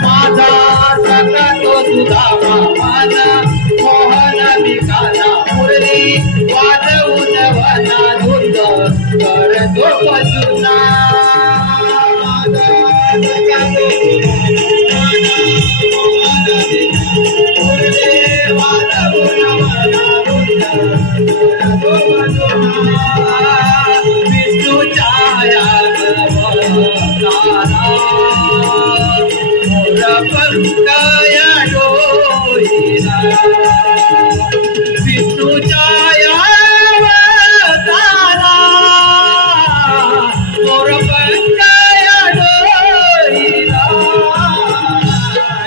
माझा सखा तो तुझा बाबाना मोहन निघाला मुरली वाजवू जवाना धुंद करतो पशुना. माझा सखा तो तुझा मोहन मुरली वाजवू जवाना धुंद करतो पशुना. विष्णू छाया पंकया डोईला विष्णू छाया तारा मोर पंकया डोईला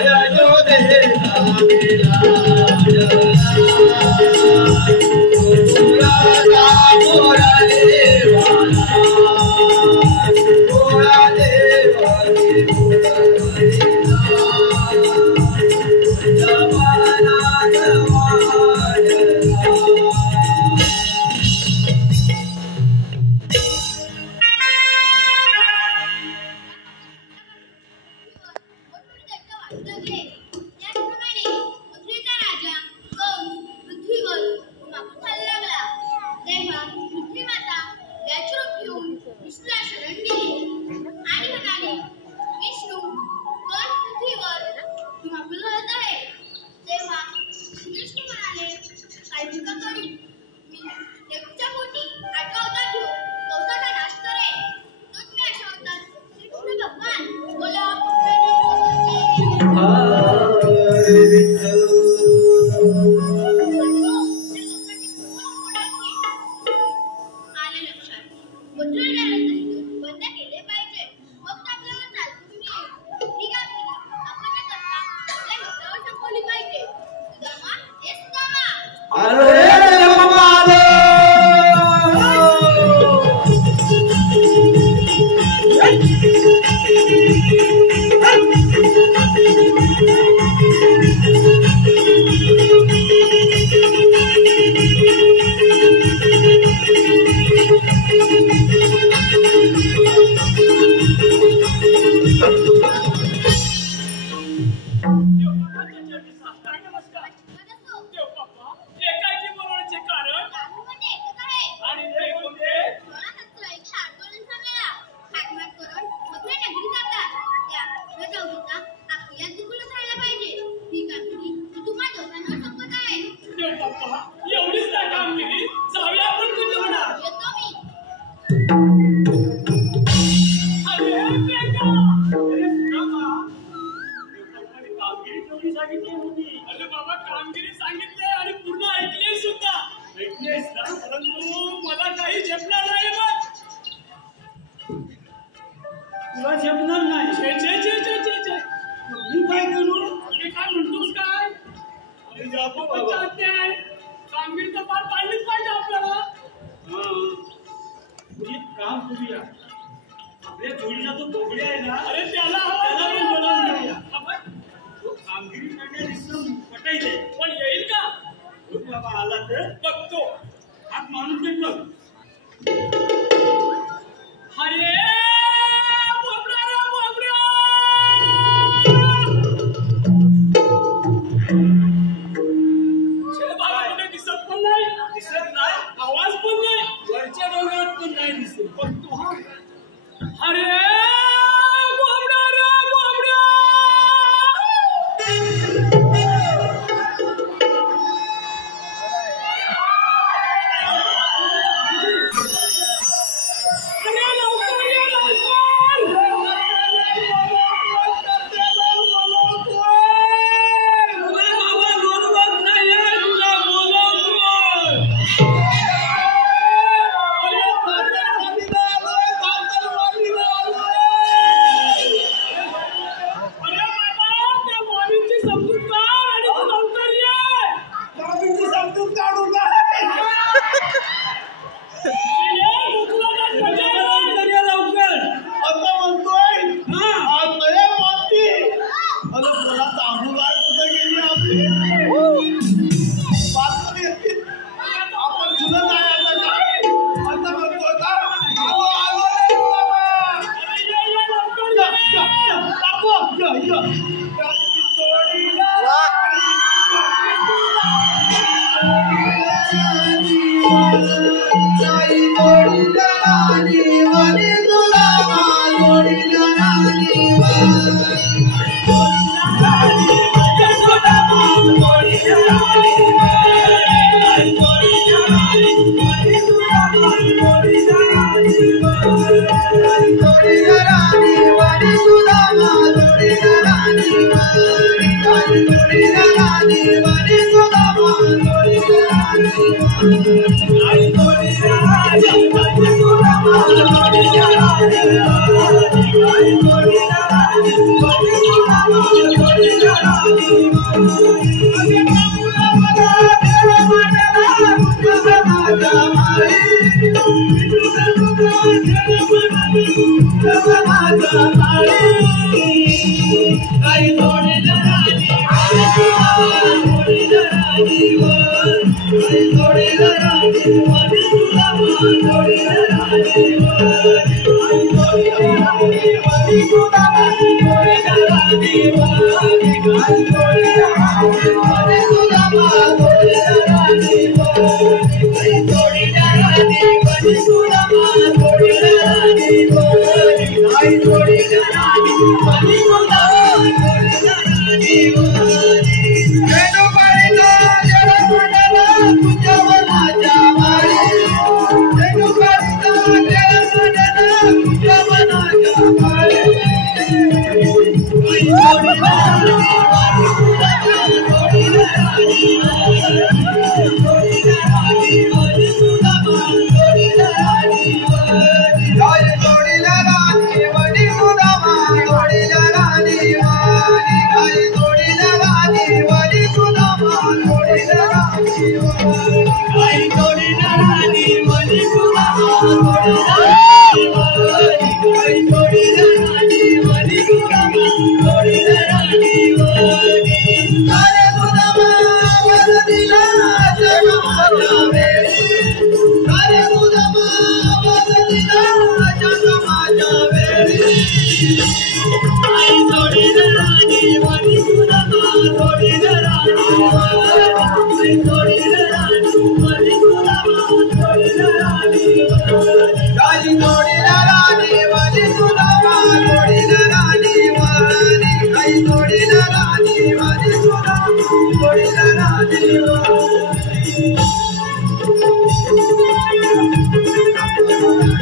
यशोदेचा मीरा मोरा देवाला मोरा देवाला अरे बाबा कामगिरी सांगितले आणि पूर्ण ऐकले सुद्धा. ऐकलेस ना, परंतु मला काही झेपणार नाही. तुला झेपणार नाही. छे छे छे छे छे छे. मी काय करू? मी काय म्हणतोस काय? अरे जातो बाबा. कामगिरी तर पार पाडलीच पाहिजे आपल्याला. तुम्ही काम करूया. आपल्या जोडीला तो बोबडे आहे ना, अरे त्याला बोलावून घेऊया. कामगिरी करण्याची पटायचे पण येईल का? बाबा आला तर बघतो. हात माणूस नाही बघ. अरे बोबड्या रे बोबड्या. बाबा कुठे दिसत पण नाही. दिसत नाही, आवाज पण नाही, वरच्या डोंगरात पण नाही दिसत. पण तू हा अरे बोबड्या रे बोबड्या.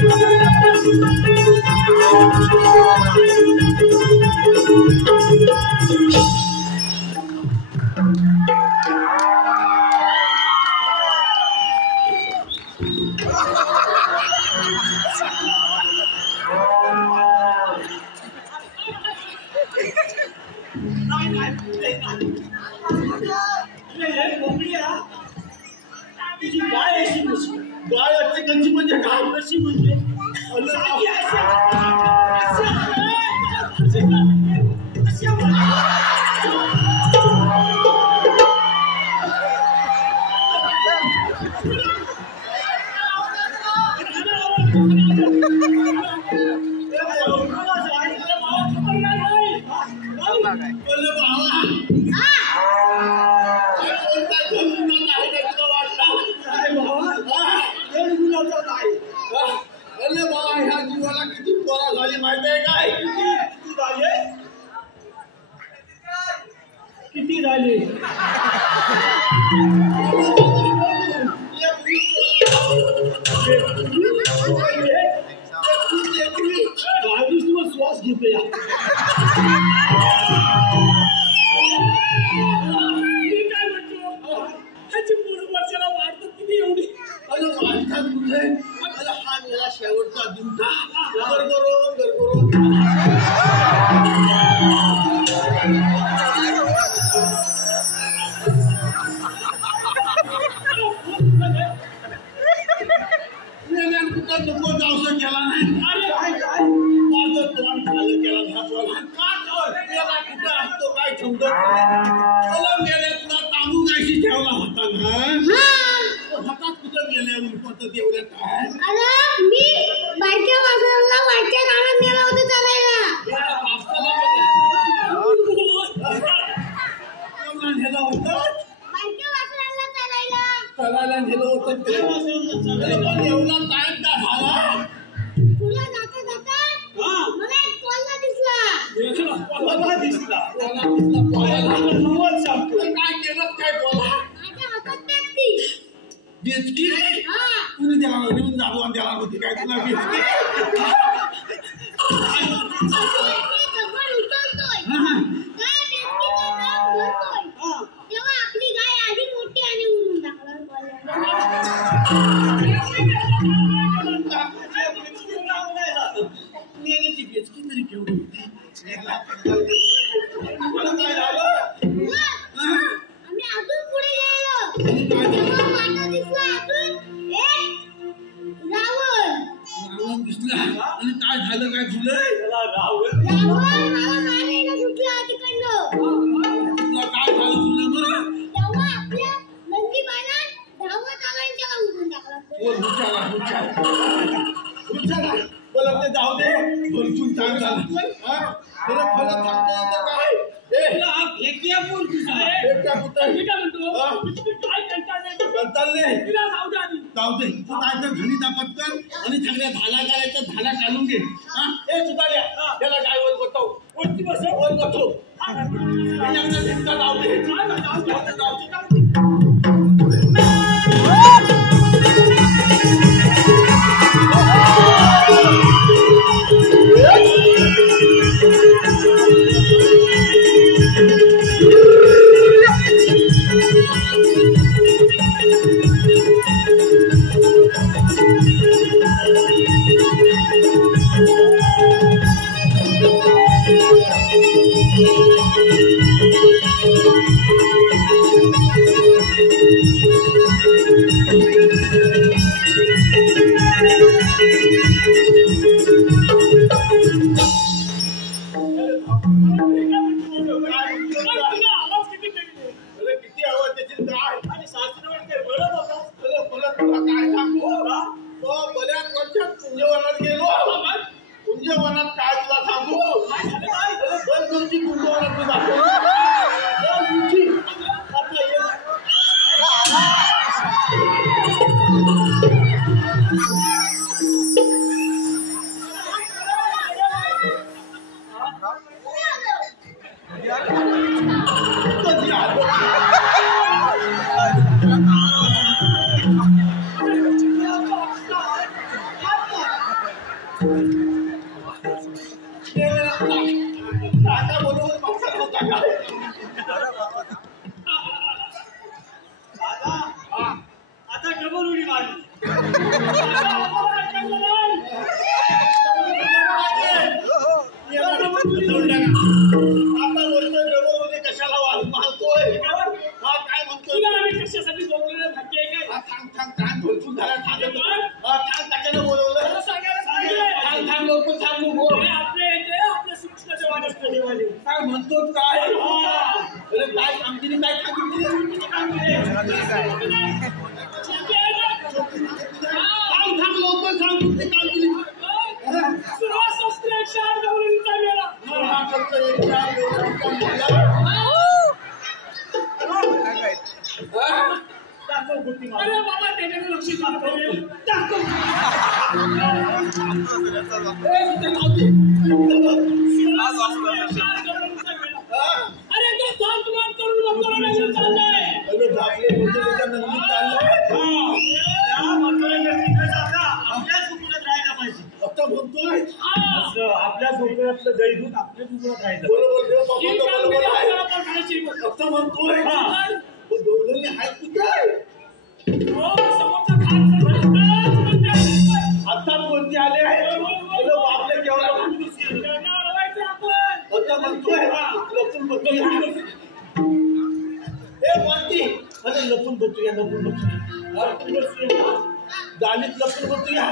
Thank you. तुझी गाय अशी कशी गाय असते कशी म्हणजे गाय कशी म्हणजे किती झाले श्वास घेते काय म्हणतो त्याची पूर्ण वर्षाला वाढत किती एवढी हा मेला शेवटचा दिवसा गरगरो नको जावसं केला नाही माझं तोंड झालं केला कुठं असतो काय समजत मेल्या तुला तांदूळ गायशी ठेवला होता ना हातात कुठं गेल्या पद्धत एवढ्या काय मी बारक्या वासराला वाटच्या रानात नेला होता चालायला नेलं होतं बारक्या वासराला चालायला चलायला नेलं होतं एवढा टाइम का झाला तुला जाता जाता मला एक कोल्हा दिसला काय केलं काय बोला माझ्या हातात टाकती बेचकी कुणी द्याला लिहून जाबून द्याला होती काय तुला बेचकी दगड उचलतोय काय बेचकीचं नाव धरतोय तेव्हा आपली गाय आधी मोठी आणि उडून मेल्याची बेचकी तरी केवढी होती मला काय झालं आम्ही अजून पुढे गेलो तेव्हा माझा दिसला अजून एक रावण दिसला आणि काय झालं काय तुला रावण मला मारायला सुटला तिकडनं तुला काय झालं तुला बरं तेव्हा आपल्या नंदीबाईला धावत आला त्याला उडून विचारा बोला ते जाऊ दे भरपूर चांग झालं खरं खरं सांगतो काय फेकिया पूर तुझा एकटा कुठं मी काय म्हणतो तुम्ही काय कंटाळ नाही तिला जाऊ दे आधी जाऊ दे तू काय तर घरीचा पटकन आणि चांगल्या धाला करायचं धाला काढून घे हे सुधार्या त्याला काय वर बसव कोणती बस वर बसव जाऊ दे आता डबल उडी मारली. आता बोलतोय डबल उडी कशाला मारतोय? हा काय म्हणतोय? आम्ही कशासाठी बोलतोय? नक्की आहे काय? थांब भरपूर झाला. थांब कशाला बोलवलं? थांब लवकर थांब बोल. आपल्या शिक्षणाच्या वाटत काय म्हणतो काय? काय कामगिरी काय कामगिरी थांब लवकर थांब ते कामगिरी अरे बाबा त्याने लक्ष अरे तो थांब तुम्हाला करून चाललाय. आपल्या झोपड्यातलं दैवत आपल्या झोपड्यात राहिलं. म्हणतोय आता कोणते आले आपल्या केवढा लपून बघूया गाणीत लपून बघूया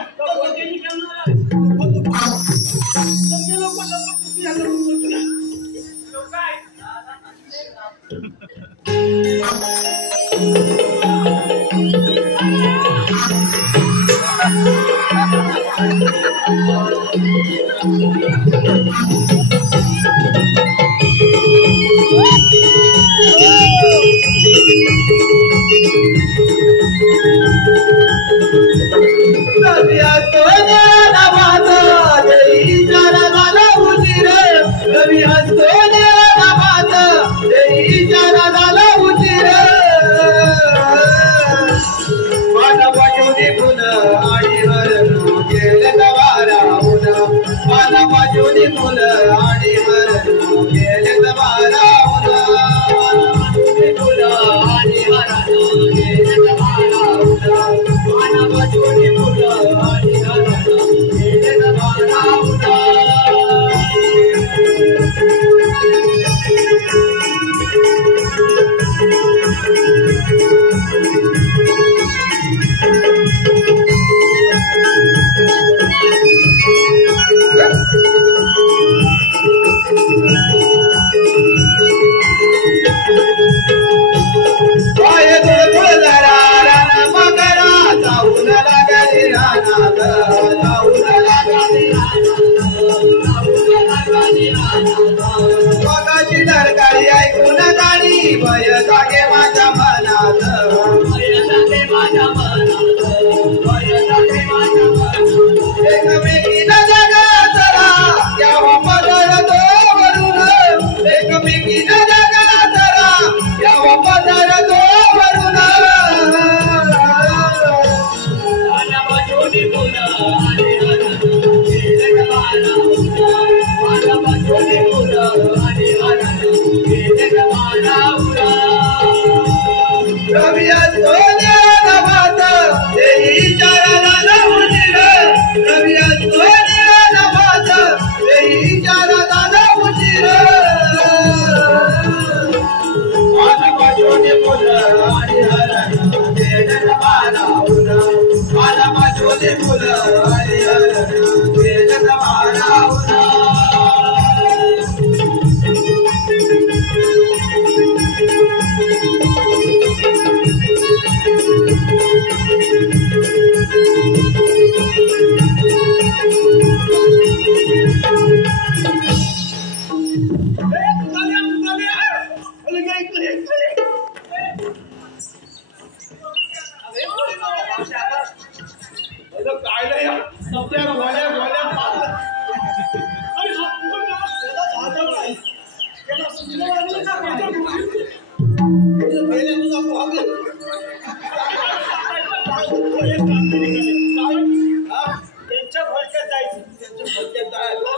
त्यांच्या भडक्यात जायचं त्यांच्या भडक्यात जायला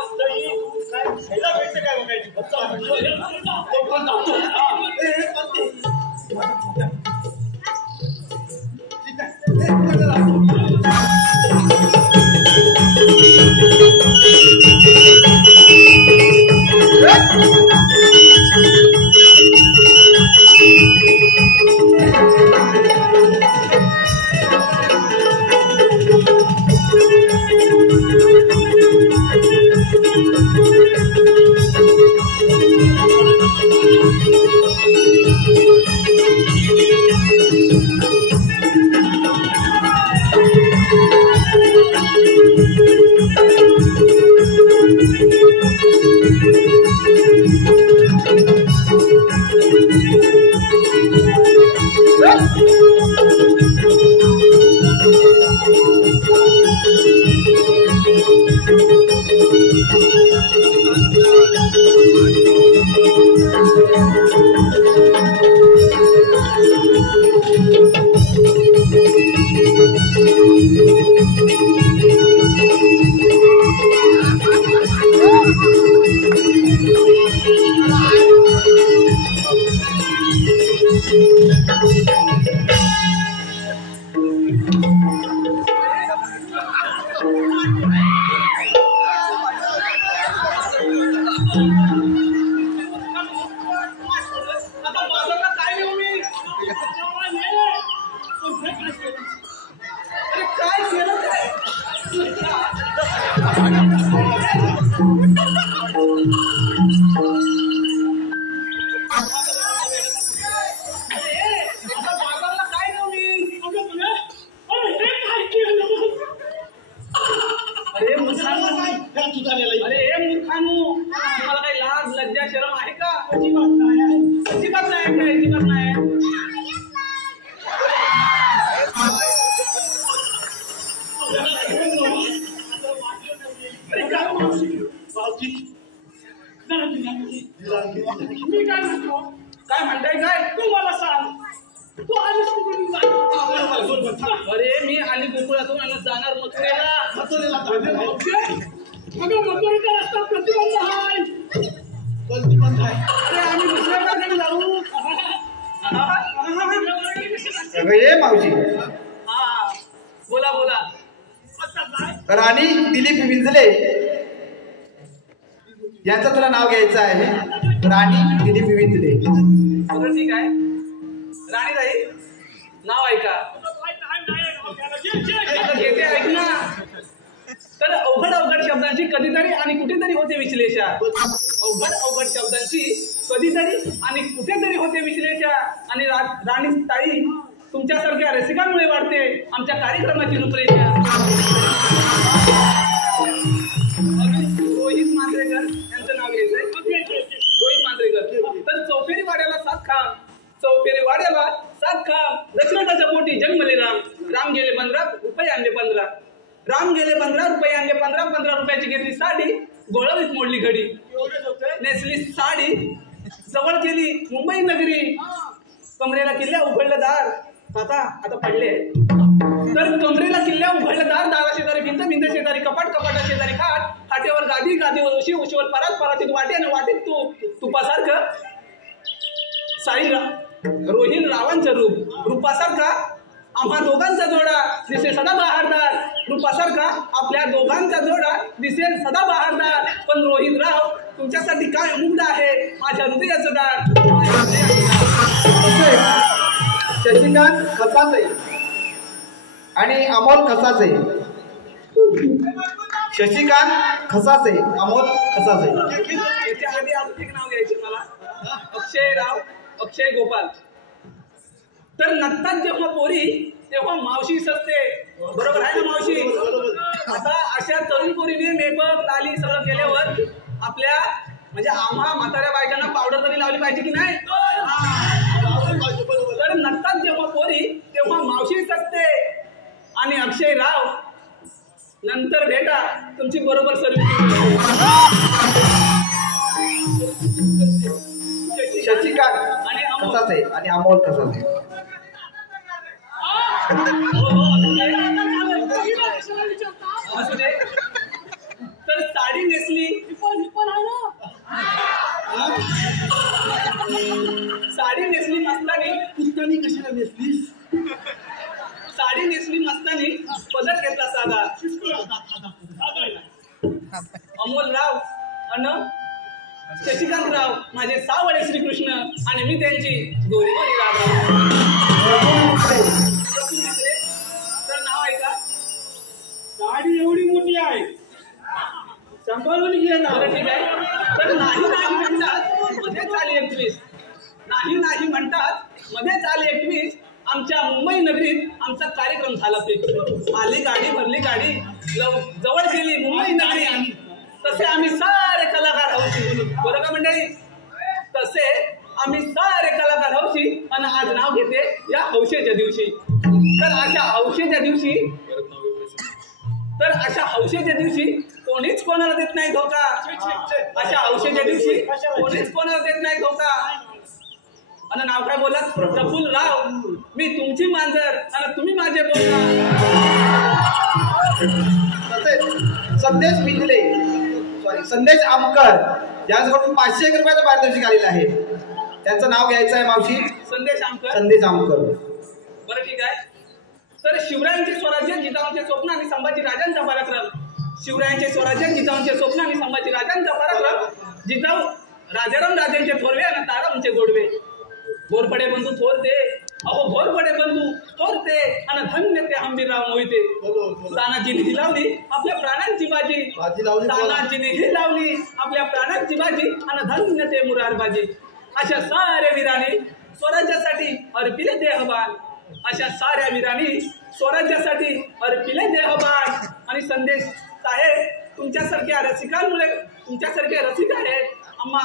काय म्हणताय काय तू मला सांग तू आलीस कुठून अरे मी आली गोकुळातून आणि जाणार मथुरेला अगं मथुरेचा रस्ता प्रतिबंध आहे अरे आम्ही दुसऱ्या ठिकाणी जाऊ ये मावशी हा बोला बोला राणी दिलीप विंजले यांचं तुला नाव घ्यायचं आहे. राणी दिलीप विंजले. बरं ठीक आहे. राणीताई नाव ऐका. आता घेते ऐक ना. तर अवघड अवघड शब्दांची कधीतरी आणि कुठेतरी होते विश्लेषण. अवघड अवघड शब्दांची कधीतरी आणि कुठेतरी होते विश्लेषण. आणि राणीताई तुमच्यासारख्या रसिकांमुळे वाढते आमच्या कार्यक्रमाची रूपरेषा. रोहित मांजरेकर यांचं नाव घ्यायचंय. रोहित मांजरेकर. तर चौफेरी वाड्याला 7 खांब. चौफेरी वाड्याला 7 खांब. दशरथाच्या पोटी जन्मले राम. राम गेले 15 रुपये आणले 15. राम गेले 15 रुपये आणले 15. 15 रुपयाची घेतली साडी. गोळावीत मोडली घडी. नेसली साडी. जवळ केली मुंबई नगरी. कमरेला किल्ल्या उघडलं दार. आता पडले. तर कमरेला किल्ल्या उघडलं दार. दारा शेजारी भिंत. भिंत शेजारी कपाट. कपाटा शेजारी खाट. खाटेवर गादी. गादीवर उशी. उशीवर परात. परातीत वाटी आणि वाटीत तुपासारखं रोहित रावांचं रूप. रूपासारखा आम्हा दोघांचा जोडा दिसेल सदा बहारदार. रूपासारखा आपल्या दोघांचा जोडा दिसेल सदा बहारदार. पण रोहित राव तुमच्यासाठी काय मुग्ध आहे माझ्या हृदयाचं दार. शशिकांत खसाचे आणि अमोल खसाचे. शशिकांत खसाचे अमोल खसाचे. याच्या आधी अजून एक नाव घ्यायचे मला. अक्षय राव. अक्षय गोपाल. तर नंतर जेव्हा पोरी तेव्हा मावशी सजते. बरोबर आहे ना मावशी. आता अशा तरुण पोरीने मेकअप लाली सगळं केल्यावर आपल्या म्हणजे आम्हा म्हाताऱ्या बायकांना पावडर तरी लावली पाहिजे की नाही. तर नंतर जेव्हा पोरी तेव्हा मावशी सजते. आणि अक्षय राव नंतर भेटा तुमची बरोबर सर्व्हिस. शशिकांत आणि खसाचे आणि अमोल खसाचे. तर साडी नेसली. साडी नेसली मस्तानी. पुस्तकाने कशाला नेसलीस? साडी नेसली मस्तानी, पदर घेतला साधा. अमोलराव अन शशिकांतराव माझे सावळे श्रीकृष्ण आणि मी त्यांची गोरी गोरी राधा. तर नाव आहे का? साडी एवढी मोठी आहे, सांभाळून घे ना. बरं ठीक आहे. तर नाही नाही म्हणतात मध्येच आली 21. नाही नाही म्हणतात मध्येच आली 21. आमच्या मुंबई नगरीत आमचा कार्यक्रम झाला. आली गाडी, भरली गाडी, जवळ गेली मुंबई नगरी. तसे आम्ही सारे कलाकार हौशी. बरं का मंडळी? तसे आम्ही सारे कलाकार हौशी. आणि आज नाव घेते या हौशेच्या दिवशी. तर अशा हौशेच्या दिवशी कोणीच कोणाला देत नाही धोका. अशा हौशेच्या दिवशी कोणीच कोणाला देत नाही धोका. आणि नाव काय बोलत? प्रफुल्ल राव. मी तुमची मांजर आणि तुम्ही माझे बोलणार. संदेश पिंगले, संदेश आमकर यांच्याकडून 500 रुपयाचं पारितोषिक आलेलं आहे. त्यांचं नाव घ्यायचं आहे मावशी. संदेश आमकर. बरं ठीक आहे. तर शिवरायांचे स्वराज्य जिजाऊंचे स्वप्न आणि संभाजी राजांचा पराक्रम. शिवरायांचे स्वराज्य जिजाऊंचे स्वप्न आणि संभाजी राजांचा पराक्रम. जिजाऊ राजाराम राजेंचे थोरवे आणि तारामचे गोडवे. घोरपडे बंधू थोरते, अहो घोरपडे बंधू थोरते आणि धन्य ते हंबीरराव मोहिते. तानाजी निधी लावली आपल्या प्राणांची बाजी. तानाजी निधी लावली आपल्या प्राणांची बाजी आणि धन्य ते मुरारबाजी. अशा साऱ्या वीरांनी स्वराज्यासाठी अर्पिले देहबान. अशा साऱ्या वीरांनी स्वराज्यासाठी अर्पिले देहबान. आणि संदेश साहेब तुमच्यासारख्या रसिकांमुळे, तुमच्यासारखे रसिक आहेत. आम्हा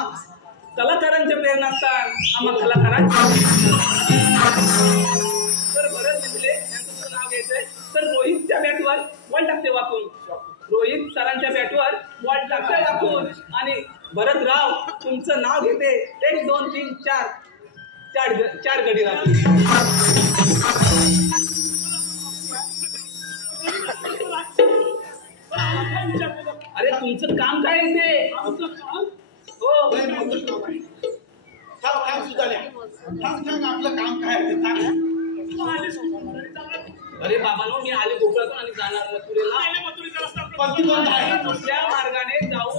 कलाकारांचे प्रेरणास्थान, आम्हा कलाकारांचे. तर भरत दिसले यांचं नाव घ्यायचंय. तर रोहितच्या बॅटवर बॉल टाकते वाकून. रोहित सरांच्या बॅटवर बॉल टाकते वाकून. आणि भरतराव तुमचं नाव घेते. 1 2 3 4 गडी राहतील. अरे तुमचं काम काय आहे ते? आमचं काम हो आपलं काम काय आहे ते सांग. अरे बाबांनो, मी आले गोकुळातून आणि जाणार मथुरेला. दुसऱ्या मार्गाने जाऊ.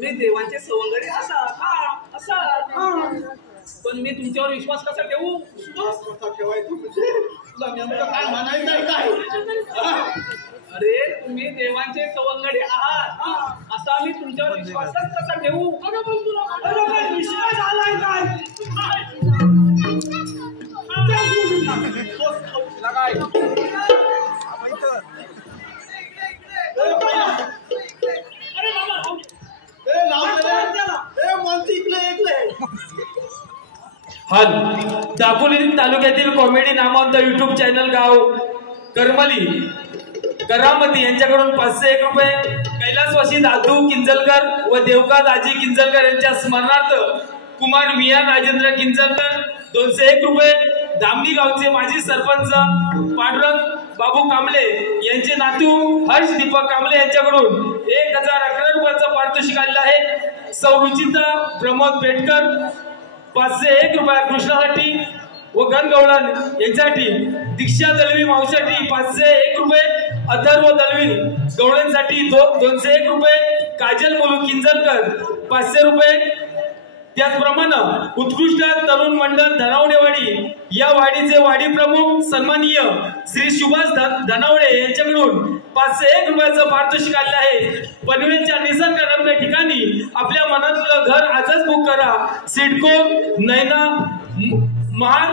मी देवांचे सवंगडी असा. पण मी तुमच्यावर विश्वास कसा ठेवू? अरे तुम्ही देवांचे सवंगडी आहात असा मी तुमच्यावर विश्वासच कसा ठेवू? विश्वास आलाय काय? दापोली तालुक्यातील कॉमेडी नामवंत युट्यूब चॅनल गाव करमली करामती यांच्याकडून 501 रुपये. कैलासवासी दादू किंजलकर व देवका दाजी किंजलकर यांच्या स्मरणार्थ कुमार मिया राजेंद्र किंजलकर 201 रुपये. धामणी गावचे माजी सरपंच पांडुरंग बाबू कांबळे यांचे नातू हर्ष दीपक कांबळे यांच्याकडून 1011 रुपयाचं पारितोषिक आलेलं आहे. सौरुचिता प्रमोद पेटकर 501 रुपये कृष्णासाठी व गणगौडन यांच्यासाठी. दीक्षा दलवी मावसाठी 501 रुपये. अथर्व दलवी गवळ्यांसाठी 201 रुपये. काजल मुलू किंजलकर 500 रुपये. त्याचप्रमाणे उत्कृष्ट तरुण मंडळ धनावडेवाडी या वाडीचे वाडी प्रमुख सन्माननीय श्री सुभाष धनावडे यांच्याकडून 501 रुपयाचं पारितोषिक आले आहे. पनवेलच्या निसर्गरम्य ठिकाणी आपल्या मनातलं घर आजच बुक करा. सिडको नैना महार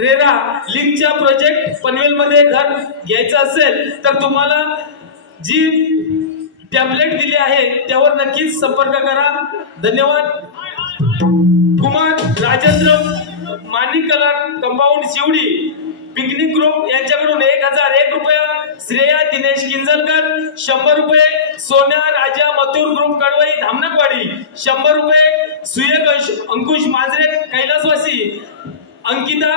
रेरा लिंकच्या प्रोजेक्ट पनवेलमध्ये घर घ्यायचं असेल तर तुम्हाला जी टॅबलेट दिली आहे त्यावर नक्कीच संपर्क करा. धन्यवाद. Kumar Rajendra Manik colour compound Shivdi picnic group यांच्याकडून 1001 रुपये. श्रेया दिनेश किंजलकर 100 रुपये. सोन्या राजा मथुर ग्रुप कडवई धामनकवाडी 100 रुपये. सुयग अंकुश मांजरे कैलासवासी अंकिता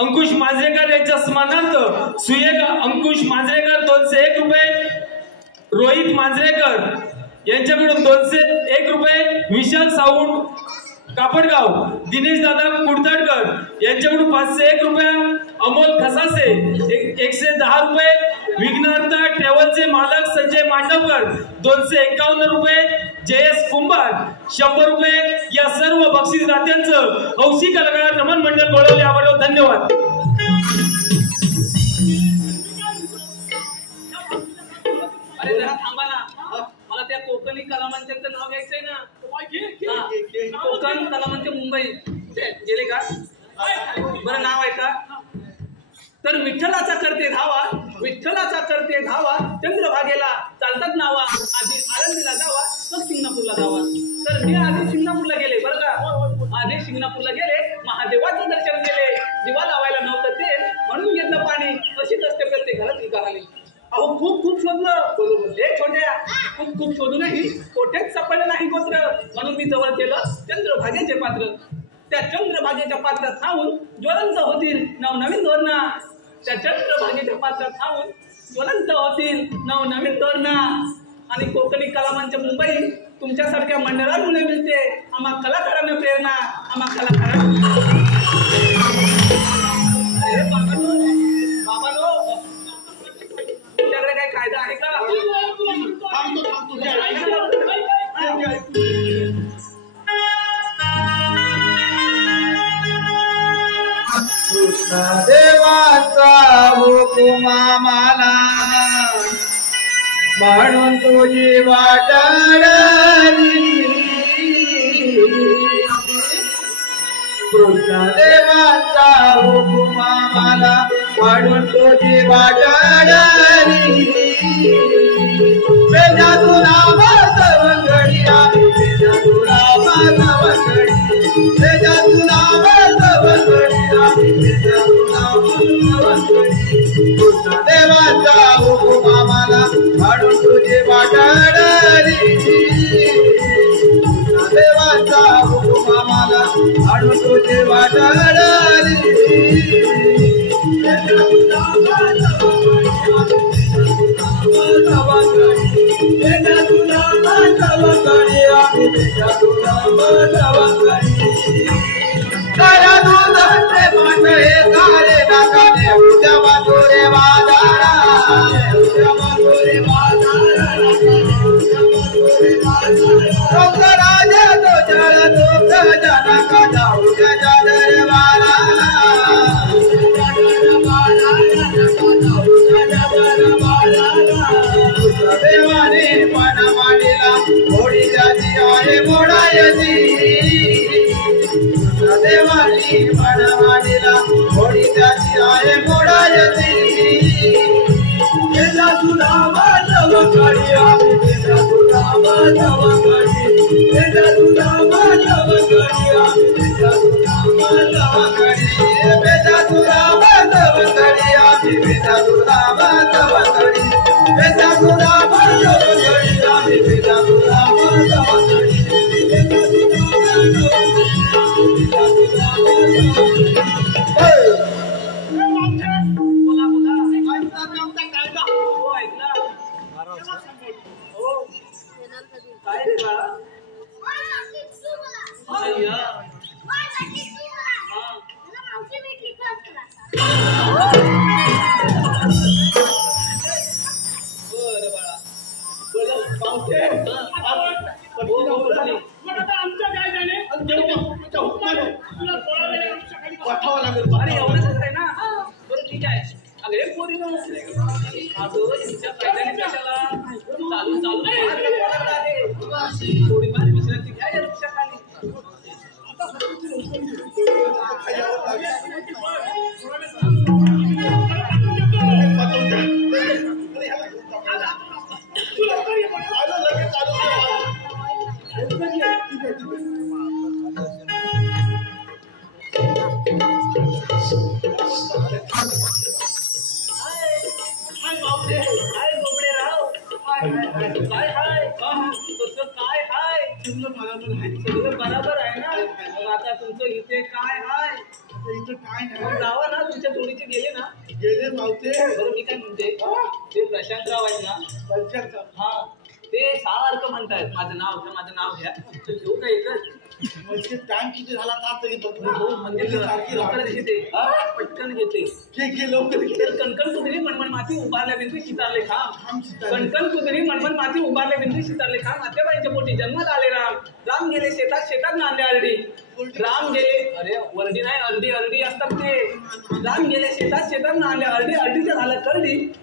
अंकुश मांजरेकर यांच्या स्मरणार्थ सुयग अंकुश मांजरेकर 201 रुपये. रोहित मांजरेकर यांच्याकडून 201 रुपये, विशाल सावंत कापडगाव, दिनेश दादा कुडतडकर यांच्याकडून 501 रुपये, अमोल खसासे 110 रुपये, विघ्नार्थ ट्रॅव्हलचे मालक संजय मांडवकर 251 रुपये, जयेश कुंभार 100 रुपये. या सर्व बक्षीस दात्यांचं हौशी कलाकार नमन मंडळ गोळवले आवडव. धन्यवाद. अरे जरा थांबा ना, मला त्या कोकणी कलामंचाचं नाव घ्यायचंय ना. कोकण कलामंच मुंबई गेले का? बरं नाव आहे का? तर विठ्ठलाचा करते धावा, विठ्ठलाचा करते धावा, चंद्रभागेला चालतात नावा, आधी आळंदीला जावा मग शिंगणापूरला जावा. तर मी आधी शिंगणापूरला गेले बरं का. आधी शिंगणापूरला गेले, महादेवाचं दर्शन केले, दिवा लावायला नव्हतं ते म्हणून घेतलं पाणी. तशीच असते करते घरात निघाली. अहो खूप खूप शोधलं, एक छोट्या खूप खूप शोधूनही कोठेच सापडलं नाही गोत्र. म्हणून मी जवळ केलं चंद्रभागेचे पात्र. त्या चंद्रभागेच्या पात्रात खाऊन ज्वलंत होतील नवनवीन धोरणा. त्या चंद्रभागेच्या पात्रात खाऊन ज्वलंत होतील नवनवीन धोरणा. आणि कोकणी कलामंच मुंबई तुमच्यासारख्या मंडळांमुळे मिळते आम्हा कलाकारांना प्रेरणा. आम्हा कलाकारांना तुमच्याकडे काही कायदा आहे का? देवाचा हुकुम आम्हाला म्हणून तुझी वाटाडली. देवाचा हुकुम आम्हाला म्हणून तुझी वाटाडली. बेजा तुला वाजवंगडी आम्ही, बेजा तुला वाजवंगडी, बेजा तुला वाजवंगडी आम्ही, बेजा तुला वाजवंगडी. कृष्ण देवाचा हुकुम आम्हाला म्हणून तुझी वाटाडली. कृष्ण देवाचा हुकुम आम्हाला म्हणून तुझी वाटाडली. देवाने पण मांडीला होडी जाती आहे मोडायची. देवाने पण मांडीला होडी जाती आहे मोडायची. बेजा तुला वाजवंगडी आम्ही, बेजा तुला वाजवंगडी, बेजा तुला वाजवंगडी आम्ही, बेजा तुला वाजवंगडी, बेजा तुला वाजवंगडी आम्ही, बेजा तुला वाजवंगडी, बेजा तुला वाजवंगडी आम्ही, बेजा तुला वाजवंगडी, बेजा तुला वाजवंगडी. बोला बोला. हो ऐकला. हो काय रे बाळा? अय्या. बरं बाळा बोला पावते. आमचं काय झाले पाठवावं लागेल. अरे एवढंच आहे ना. बरं ठीक आहे. अगं पोरी नो तुमच्या फायद्याने कशाला चालू चालू थोडी फार विश्रांती घ्या या वृक्षाखाली. काय हाय कसं काय हाय? सगळं बरोबर आहे ना. मग आता तुमचं इथे काय हाय? इथं काय मग नाही जावा ना तुमच्या जोडीचे गेले ना. गेले मावते बरं मी काय म्हणते ते प्रशांतराव आहेत ना. पंचायत हा ते सारखं म्हणतायत माझं नाव घ्या. तर घेऊ का एकच म्हणजे टाइम किती झाला का तरी म्हणजे लवकर घेते पटकन घेते. घे लवकर घे. कणकण कुदरी मनमन माती उभारल्या बिंदू शितारले खाम. कणकण कुदरी मनमन माती उभारल्या बिंदू शितारले खाम. आत्याबाईंच्या पोटी जन्मात आले राम गेले शेतात नांदे अर्डी. राम गेले अरे वर्डी नाही अर्डी असतात ते. राम गेले शेतात नांदे अर्डीचं झालं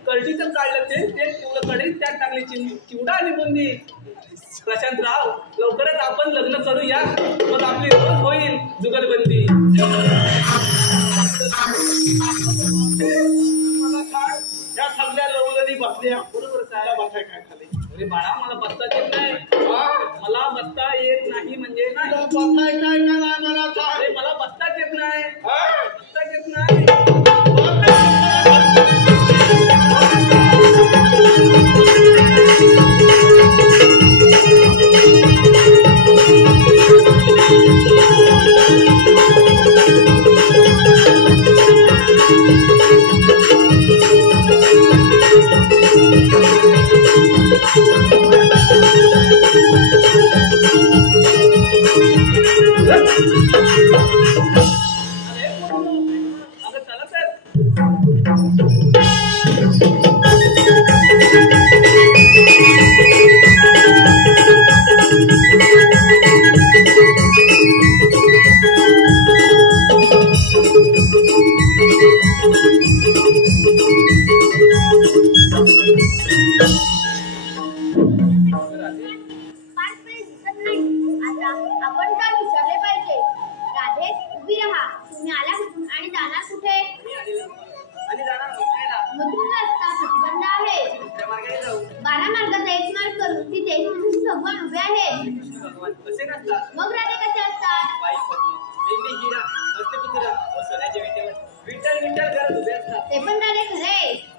करडीचं काढलं ते पिवळं कढई त्यात टाकली चिवडा आणि बुंदी. प्रशांतराव लवकरच आपण लग्न करूया मग आपली रोज होईल जुगलबंदी. मला काय या सगळ्या लवलनी बसल्या बरोबर काय बसाय काय खाली. अरे बाळा मला बसता येत नाही. मला बसता येत नाही म्हणजे नाही. बसाय काय का नाही मला काय. अरे मला बसताच येत नाही. बसताच येत नाही.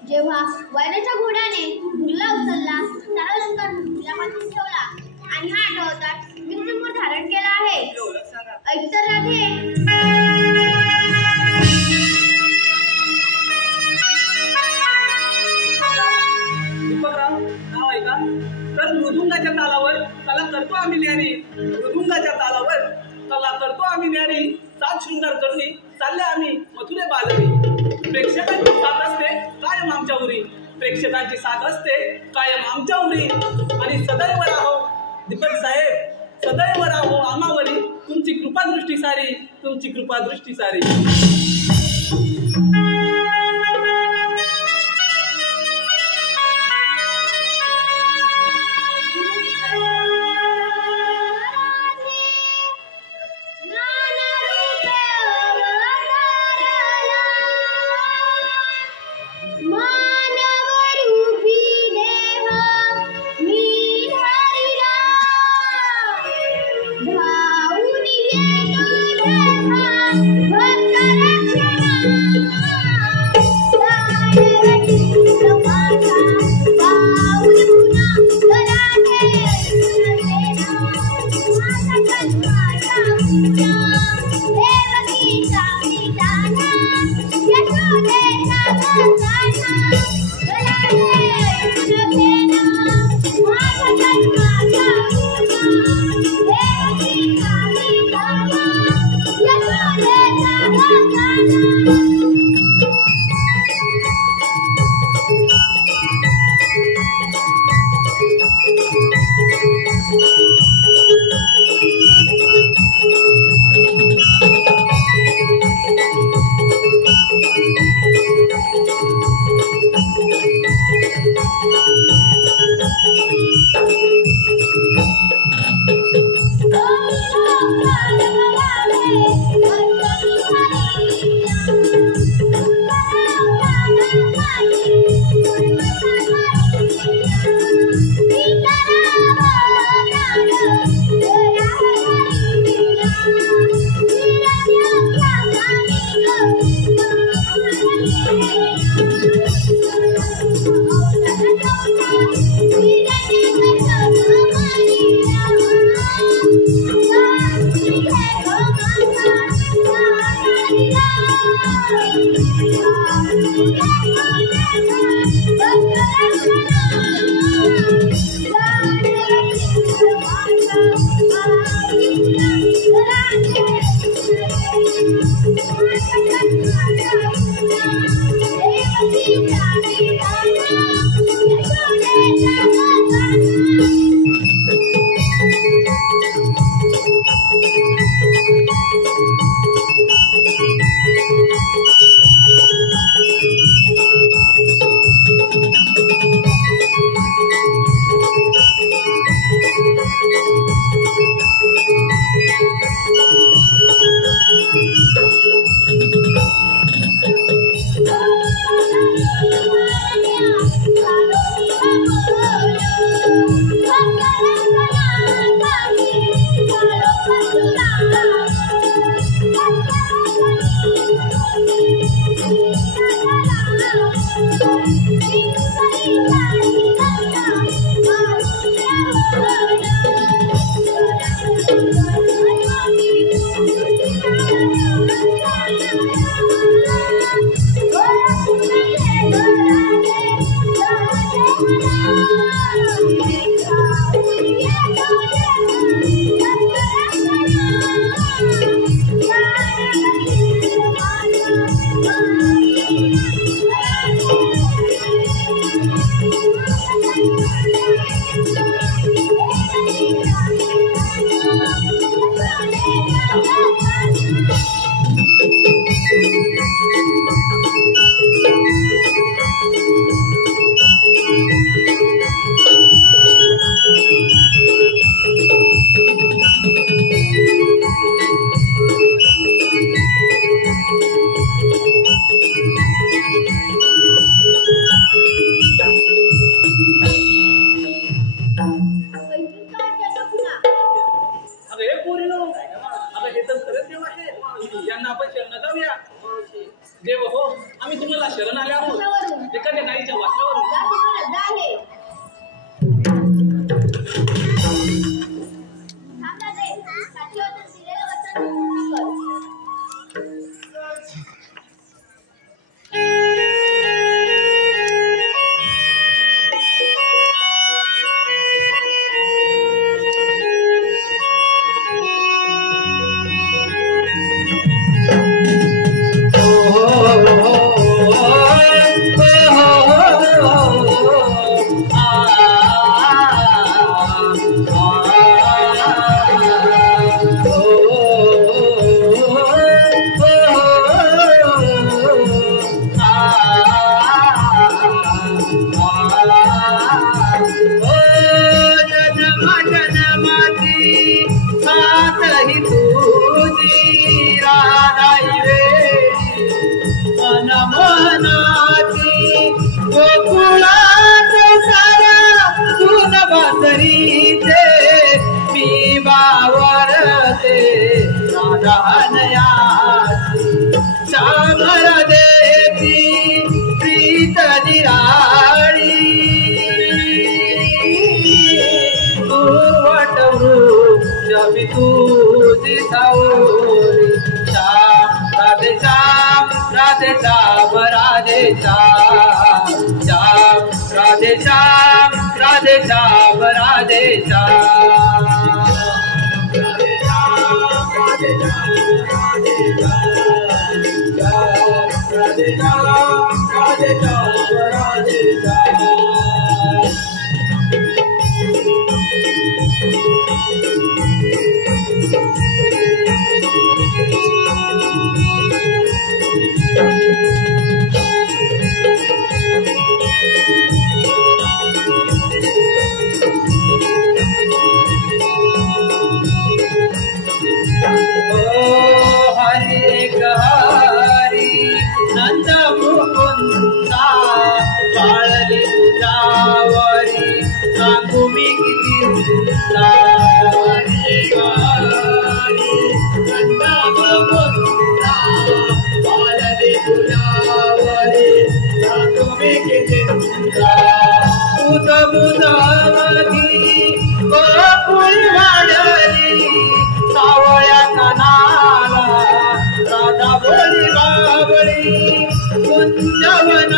जेव्हा वैराच्या घोड्याने दुर्ला उचलला सारा लंका तिला पाठवून ठेवला आणि हा आठवतात मी समोर धारण केला आहे. ऐकतर राधे दीपकराव नाव आहे का. तर मृदुंगाच्या तालावर त्याला करतो आम्ही न्यारी. मृदुंगाच्या तालावर त्याला करतो आम्ही न्यारी. सात शृंगार करणी चालले आम्ही मथुरे बाजारी. प्रेक्षकांची साथ असते कायम आमच्या उरी. प्रेक्षकांची साथ असते कायम आमच्या उरी. आणि सदैव राहो दीपक साहेब सदैव राहो आम्हावरी. तुमची कृपादृष्टी सारी तुमची कृपादृष्टी सारी. देव हो, आम्ही तुम्हाला शरण आले आहोत एखाद्या गाईच्या वासरावरून. सावळ्या कानाला राधा बोली बाबळी कुंजवन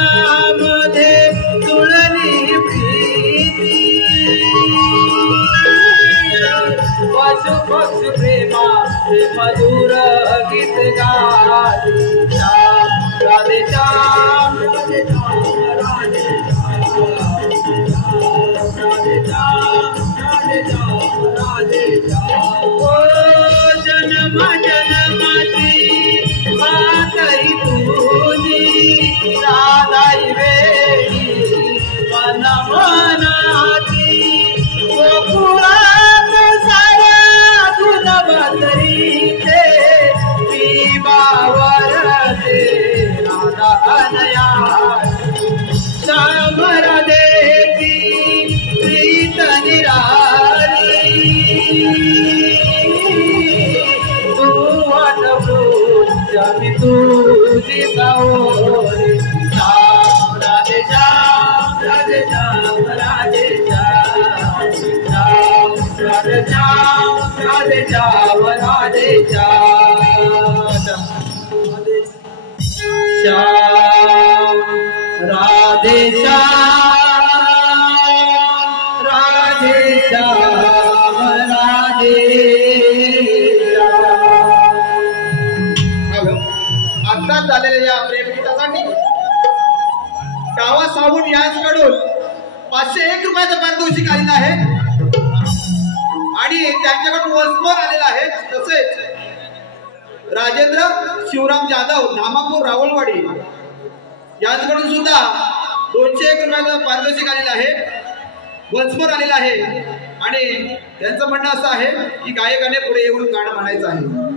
पशु पक्षी प्रेमा ते मधुर गीत गाती श्याम राधे श्याम राधे श्याम राधे राधे श्याम ओ जन्म जन्माची मातई तुझी राधाई वेळी मन मनाची गोकुळात साऱ्या तुझ बसरीचे विवावरते राधा अनया श्याम राधेची प्रीत निराली तू वाटवून मी तुझी सावली श्याम राधे श्याम राधे श्याम राधे श्याम श्याम राधे श्याम राधे श्याम राधे श्याम राधे श्याम राधे श्याम राधे आत्ताच झालेल्या या प्रेमगीतासाठी गावा साबून यांच्याकडून 501 रुपयाचं पारितोषिक आलेलं आहे आणि त्यांच्याकडून वसमोर आलेला आहे. तसेच राजेंद्र शिवराम जाधव धामापूर रावळवाडी यांच्याकडून सुद्धा 201 रुपयाचं पारितोषिक आलेलं आहे, वसमोर आलेला आहे. आणि त्यांचं म्हणणं असं आहे की गायकाने पुढे येऊन गाणं म्हणायचं आहे.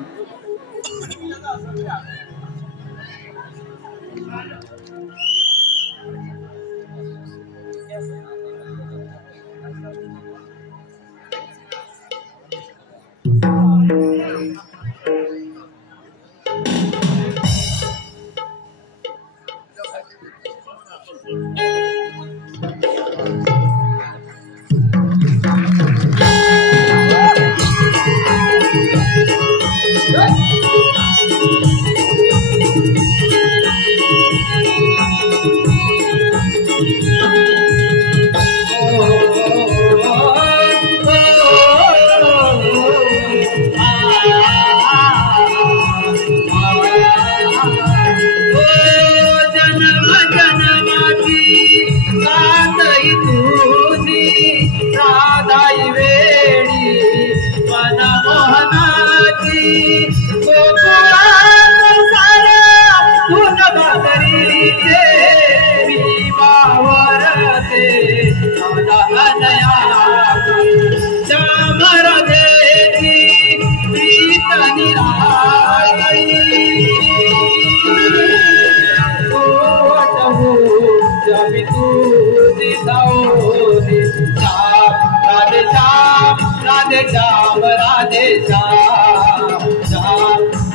मधुर गीत गाती श्याम राधे श्याम राधे श्याम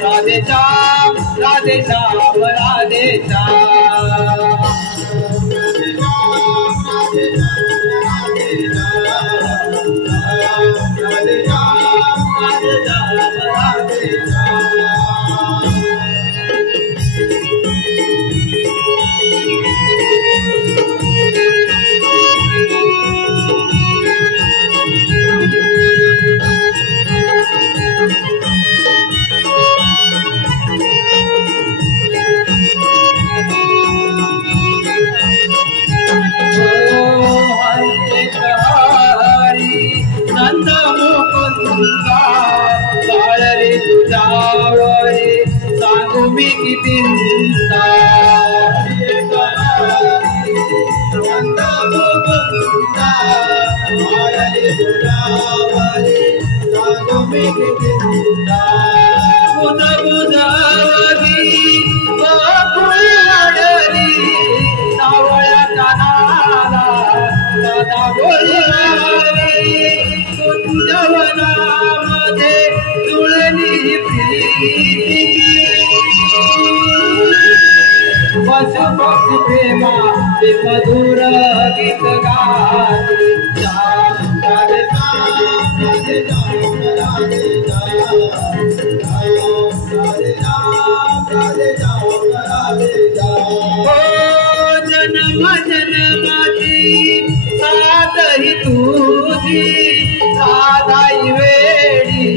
राधे श्याम राधे श्याम राधे श्याम ओ जन्म जन्माची साथ ही तुझी राधाई वेळी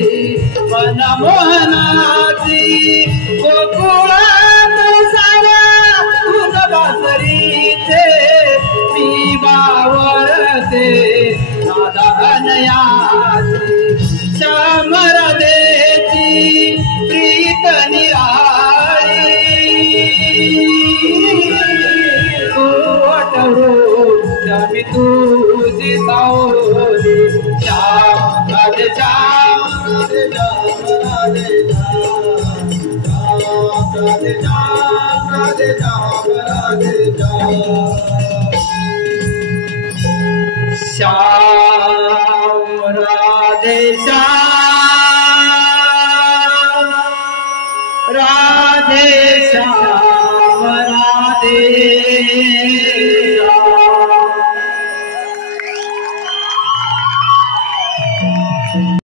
मोहनाची गोकुळात साऱ्या तुझ बासरीचे मी बावळते नादानयाची श्याम राधेची प्रीत निराळी तू आठवू श्यामी तुझी सावली श्याम राधे श्याम राधे श्याम राधे श्याम राधे श्याम राधे श्याम राधे श्याम राधे